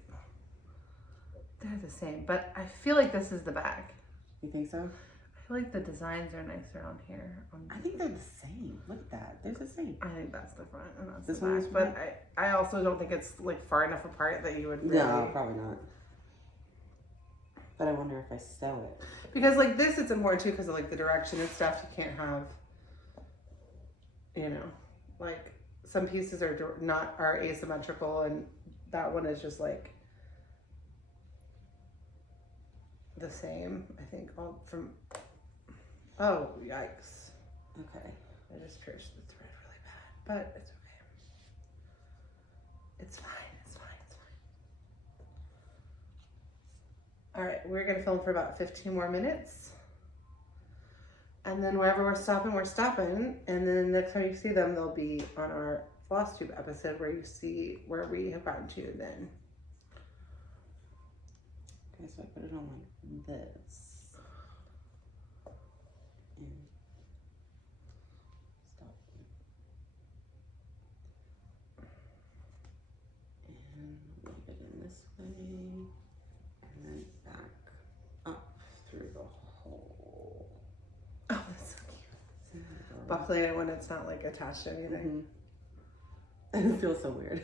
They're the same, but I feel like this is the back. You think so? I feel like the designs are nicer on here. I think they're the same. Look at that. They're the same. I think that's the front and that's This the one back. is But front? I also don't think it's far enough apart that you would really... No, probably not. But I wonder if I sew it. Because this it's important too because of the direction and stuff. You can't have, some pieces are asymmetrical, and that one is just the same. I think all from. Oh yikes! Okay. I just pierced the thread really bad, but it's okay. It's fine. It's fine. It's fine. All right, we're gonna film for about 15 more minutes. And then wherever we're stopping. And then next time you see them, they'll be on our Flosstube episode where you see where we have gotten to then. Okay, so I put it on like this. And stop. And leave it in this way. And then back up through the hole. Oh, that's so cute. Buckling it when it's not attached to anything. Mm-hmm. It feels so weird.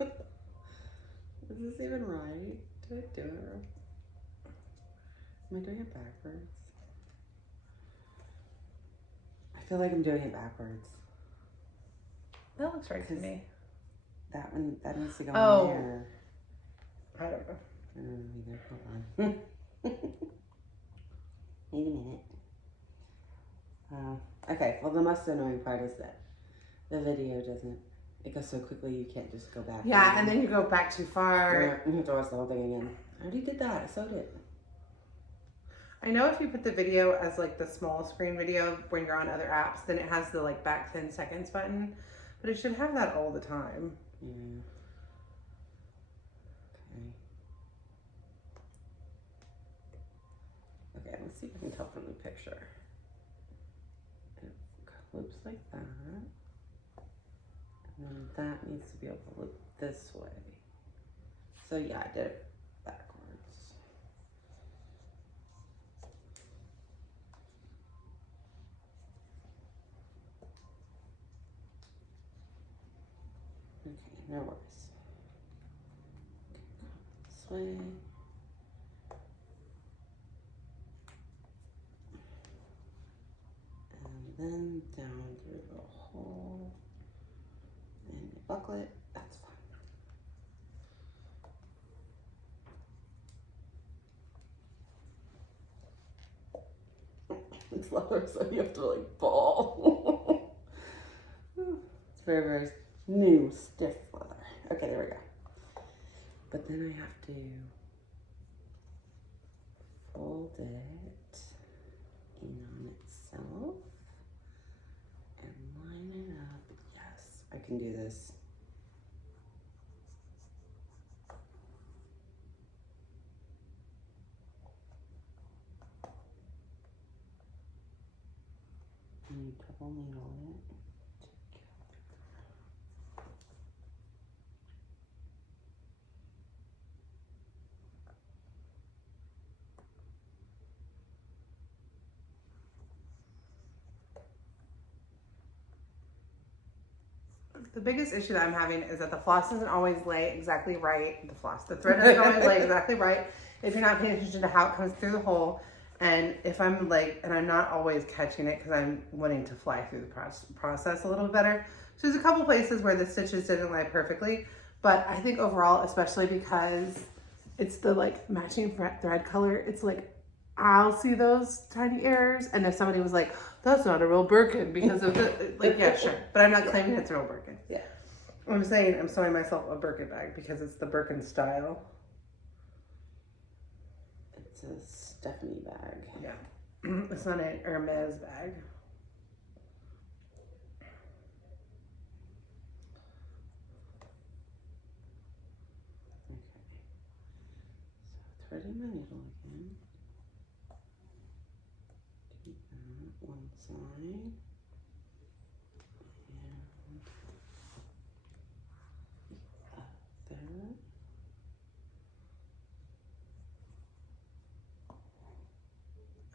Is this even right? Did I do it right? Am I doing it backwards? I feel like I'm doing it backwards. That looks right to me. That one, that needs to go Oh. in there. I don't know. I don't know either. Hold on. Wait a minute. Okay, well the most annoying part is that the video doesn't, it goes so quickly you can't just go back. Yeah, and then you go back too far. You have to watch the whole thing again. I already did that, I sewed it. I know if you put the video as the small screen video when you're on other apps, then it has the back 10 seconds button, but it should have that all the time. Yeah. Okay. Okay, let's see if I can tell from the picture. It loops like that. And then that needs to be able to loop this way. So yeah, I did it backwards. Okay, no worries. This way. And then down through the hole. And you buckle it, that's fine. It's leather, so you have to pull. It's very, very new, stiff leather. Okay, there we go. But then I have to fold it in on itself and line it up. Yes, I can do this. And you double needle it The biggest issue that I'm having is that the floss doesn't always lay exactly right. The thread doesn't always lay exactly right if you're not paying attention to how it comes through the hole. And if I'm like, and I'm not always catching it because I'm wanting to fly through the process a little bit better. So there's a couple places where the stitches didn't lie perfectly, but I think overall, especially because it's the like matching thread color, it's like, I'll see those tiny errors. And if somebody was like, that's not a real Birkin because of the, like, yeah, sure. But I'm not claiming it's a real Birkin. Yeah. I'm saying I'm sewing myself a Birkin bag because it's the Birkin style. It's a Stephanie bag. Yeah. It's not an Hermes bag. Okay. So threading my needle again. Do that one side. And the other.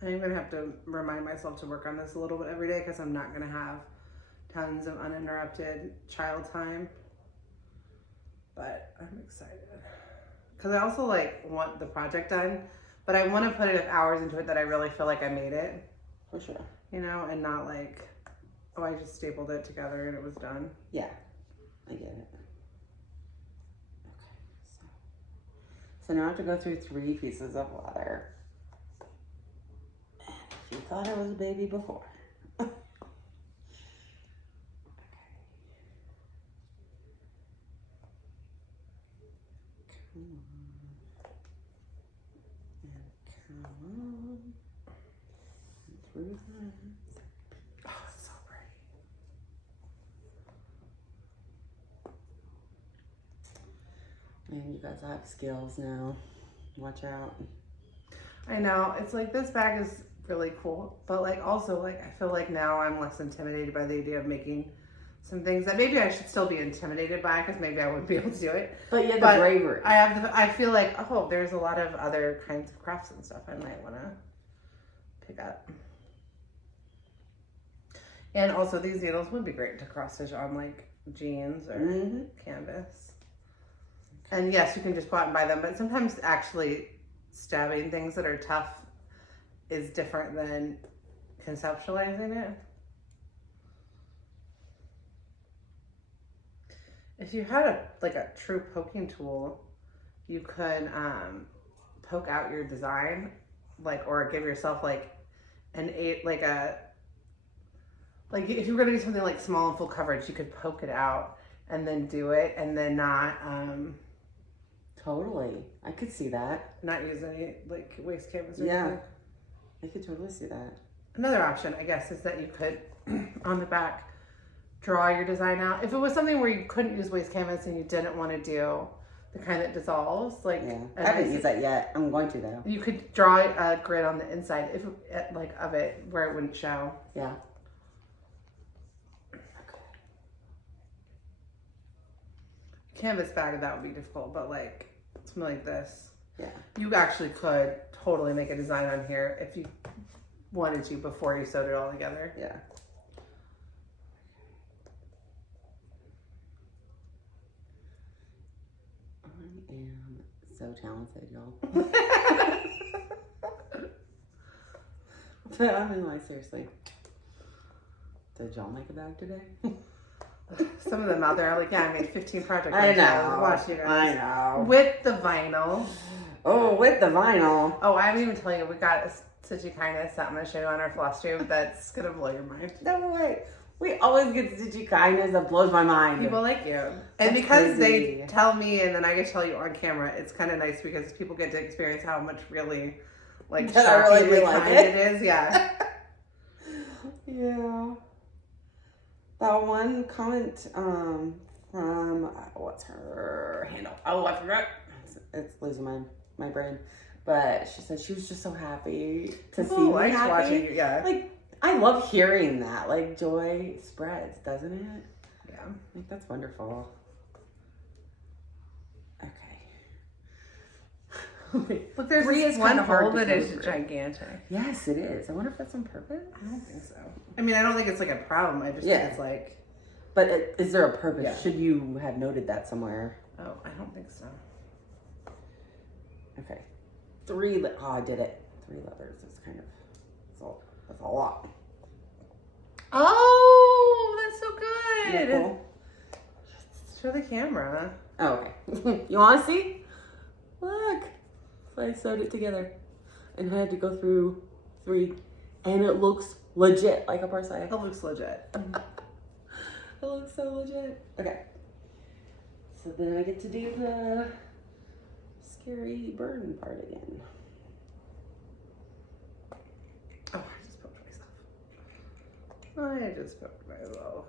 I'm gonna have to remind myself to work on this a little bit every day because I'm not gonna have tons of uninterrupted child time. But I'm excited because I also like want the project done, but I want to put enough hours into it that I really feel like I made it. For sure. You know, and not like, oh, I just stapled it together and it was done. Yeah, I get it. Okay, so now I have to go through 3 pieces of leather. And if you thought I was a baby before. Okay. Come on. And come on. And through that. Oh, it's so pretty. Man, you guys have skills now. Watch out. I know, it's like this bag is really cool, but like also like I feel like now I'm less intimidated by the idea of making some things that maybe I should still be intimidated by because maybe I wouldn't be able to do it. But you have the bravery. I feel like, oh, there's a lot of other kinds of crafts and stuff I might want to pick up. And also these needles would be great to cross stitch on like jeans or canvas. And yes, you can just go out and buy them, but sometimes actually stabbing things that are tough is different than conceptualizing it. If you had a true poking tool, you could poke out your design, or give yourself if you were gonna do something like small and full coverage, you could poke it out and then do it, and then not Totally. I could see that. not use any waste canvas or Yeah. anything. I could totally see that. Another option, I guess, is that you could on the back draw your design out. If it was something where you couldn't use waste canvas and you didn't want to do the kind that dissolves, Yeah. I haven't used that yet. I'm going to though. you could draw a grid on the inside of it where it wouldn't show. Yeah. Canvas bag, that would be difficult, but something like this, Yeah. you actually could totally make a design on here if you wanted to before you sewed it all together. Yeah. I am so talented, y'all. But I mean, seriously. Did y'all make a bag today? Some of them out there are like, yeah, I made 15 projects. I know. Watch you guys. I know. With the vinyl. Oh, with the vinyl. Oh, I didn't even tell you, we got a Stitchy Kindness that I'm going to show you on our Flosstube that's going to blow your mind. No way. We always get Stitchy Kindness that blows my mind. People like you. And That's because crazy. they tell me and then I get to tell you on camera, it's kind of nice because people get to experience how much really, That I really shockingly do like kind it. it is. Yeah. Yeah. That one comment from what's her handle? Oh, I forgot. It's losing my brain. But she said she was just so happy to see me Likes happy. watching you. Yeah. I love hearing that. Joy spreads, doesn't it? Yeah. That's wonderful. Okay. Look, there's 3 this is one kinda hard hole to that is cover. gigantic. Yes, it is. I wonder if that's on purpose. I don't think so. I mean, I don't think it's a problem. I just Yeah. think it's But is there a purpose? Yeah. Should you have noted that somewhere? Oh, I don't think so. Okay. Oh, I did it. 3 letters. That's kind of, that's a lot. Oh, that's so Isn't good. that cool? Show the camera. Oh, okay. You want to see? Look. So I sewed it together. And I had to go through 3. And it looks legit like a purse. It looks legit. It looks so legit. Okay. So then I get to do the scary burn part again. Oh, I just poked myself.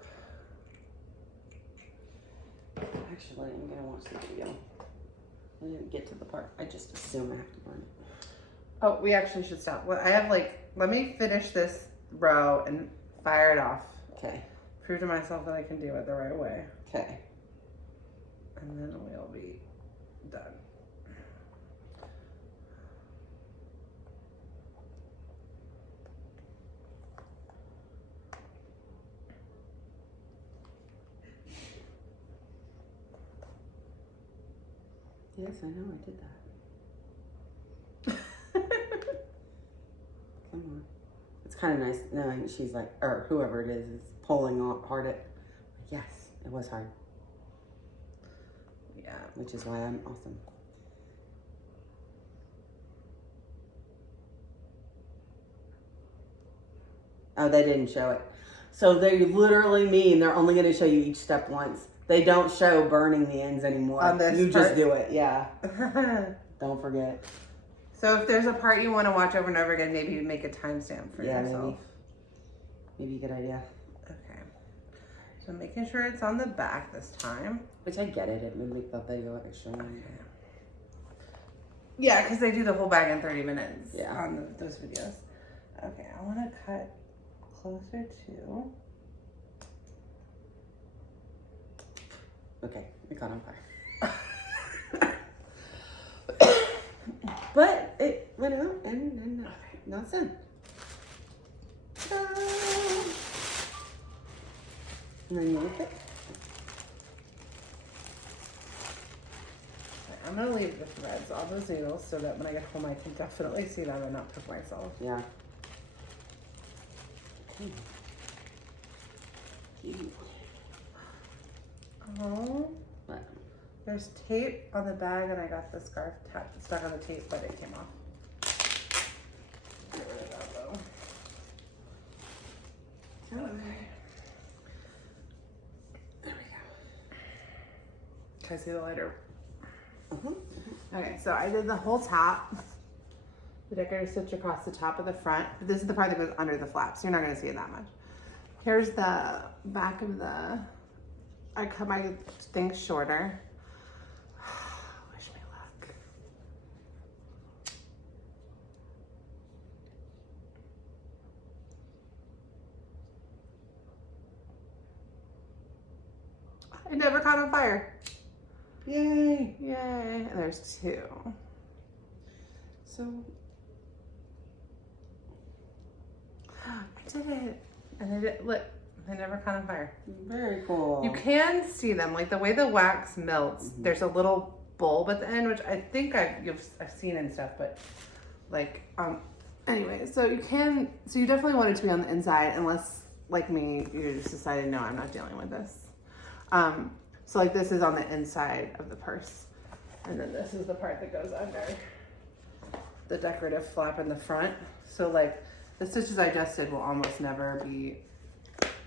Actually, I'm gonna watch the video. I didn't get to the part. I just assume I have to burn it. Oh, we actually should stop. Well, I have let me finish this row and fire it off. Okay. Prove to myself that I can do it the right way. Okay. And then we'll be done. Yes, I know I did that. Come on. It's kind of nice knowing she's like, or whoever it is pulling on hard at. Yes, it was hard. Yeah. Which is why I'm awesome. Oh, they didn't show it. So they literally mean they're only going to show you each step once. They don't show burning the ends anymore. On this you part? just do it, yeah. Don't forget. So if there's a part you want to watch over and over again, maybe you make a timestamp for yourself. Maybe a good idea. Okay. So making sure it's on the back this time. Which I get it. It would make the video extra long. Yeah, because they do the whole bag in 30 minutes Yeah. those videos. Okay, I want to cut closer to. Okay, it got on fire. But it went out and now it's done. And then you look it. I'm going to leave the threads on those needles so that when I get home I can definitely see them and not poke myself. Yeah. Oh. What? There's tape on the bag and I got the scarf stuck on the tape, but it came off. Get rid of that though. Okay. There we go. Can I see the lighter? Okay, so I did the whole top. The decorative stitch across the top of the front. But this is the part that goes under the flap, so you're not going to see it that much. Here's the back of the. I cut my things shorter. Wish me luck. It never caught on fire. Yay! Yay. And there's 2. So I did it. And they did, look, they never caught on fire. very cool. You can see them, like the way the wax melts, there's a little bulb at the end, which I think I've seen and stuff, but like, anyway, so you definitely want it to be on the inside, unless, like me, you just decided, no, I'm not dealing with this. So like this is on the inside of the purse, and then this is the part that goes under the decorative flap in the front. So like the stitches I just did will almost never be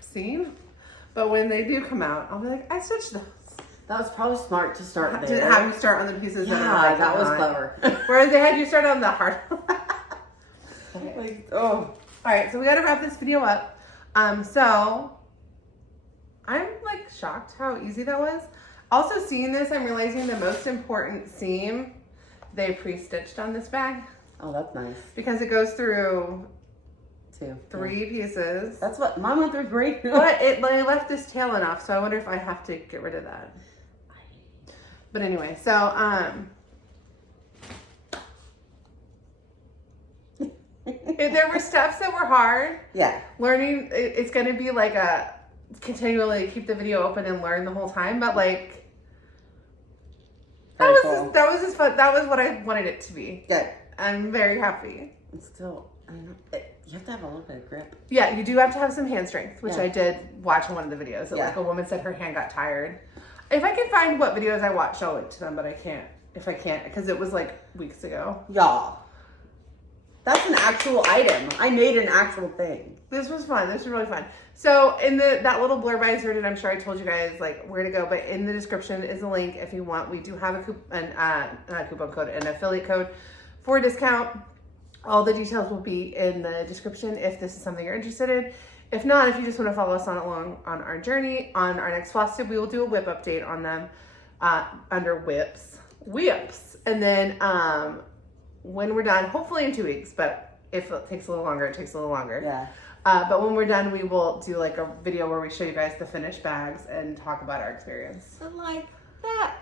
seen, but when they do come out, I'll be like, I stitched those. That was probably smart to start To there. have you start on the pieces that are Yeah, like that was not. clever. Whereas they had you start on the hard. Okay. Like, Oh, all right. So we got to wrap this video up. So I'm like shocked how easy that was. Also seeing this, I'm realizing the most important seam they pre-stitched on this bag oh, that's nice. because it goes through 2. 3 pieces. That's what mine went through great. But it left this tail enough, so I wonder if I have to get rid of that. But anyway, so if there were steps that were hard. Yeah. Learning, it's going to be like a continually keep the video open and learn the whole time, but like Very that cool. was just fun. That was what I wanted it to be. Good. I'm very happy. It's still, I don't know, you have to have a little bit of grip. Yeah, you do have to have some hand strength, which Yeah. I did watch in one of the videos. That, Yeah. like a woman said her hand got tired. If I can find what videos I watched, show it to them, but I can't. If I can't, because it was like weeks ago. Y'all, that's an actual item. I made an actual thing. This was fun. This was really fun. So in that little blurb I inserted, I'm sure I told you guys like where to go, but in the description is a link if you want. We do have a coupon code, an affiliate code for a discount. All the details will be in the description if this is something you're interested in. If not, if you just want to follow us on our journey, on our next Flosstube, we will do a whip update on them under whips. And then when we're done, hopefully in 2 weeks, but if it takes a little longer, it takes a little longer. Yeah. But when we're done, we will do like a video where we show you guys the finished bags and talk about our experience. I like that.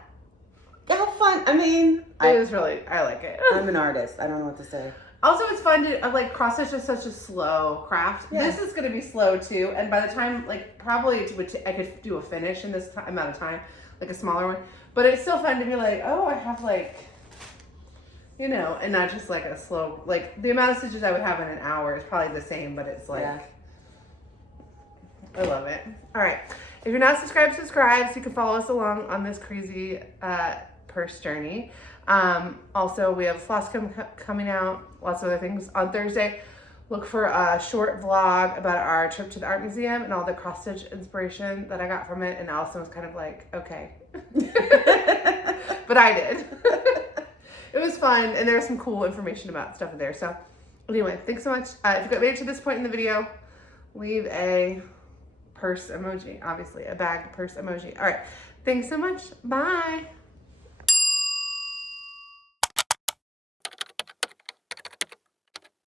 How fun. I mean, I like it. I'm an artist. I don't know what to say. Also, it's fun to, like, cross stitch is such a slow craft. Yeah. This is going to be slow too. And by the time, like, probably I could do a finish in this amount of time, like a smaller one. But it's still fun to be like, oh, I have like, you know, and not just like a slow, like the amount of stitches I would have in an hour is probably the same, but it's like, Yeah. I love it. All right. If you're not subscribed, subscribe so you can follow us along on this crazy purse journey. Also, we have Flosstube coming out, lots of other things on Thursday. Look for a short vlog about our trip to the art museum and all the cross stitch inspiration that I got from it. And Allison was kind of like, okay. But I did. It was fun, and there's some cool information about stuff in there. So anyway, thanks so much. If you got made it to this point in the video, leave a purse emoji, obviously, a bag purse emoji. All right. Thanks so much. Bye.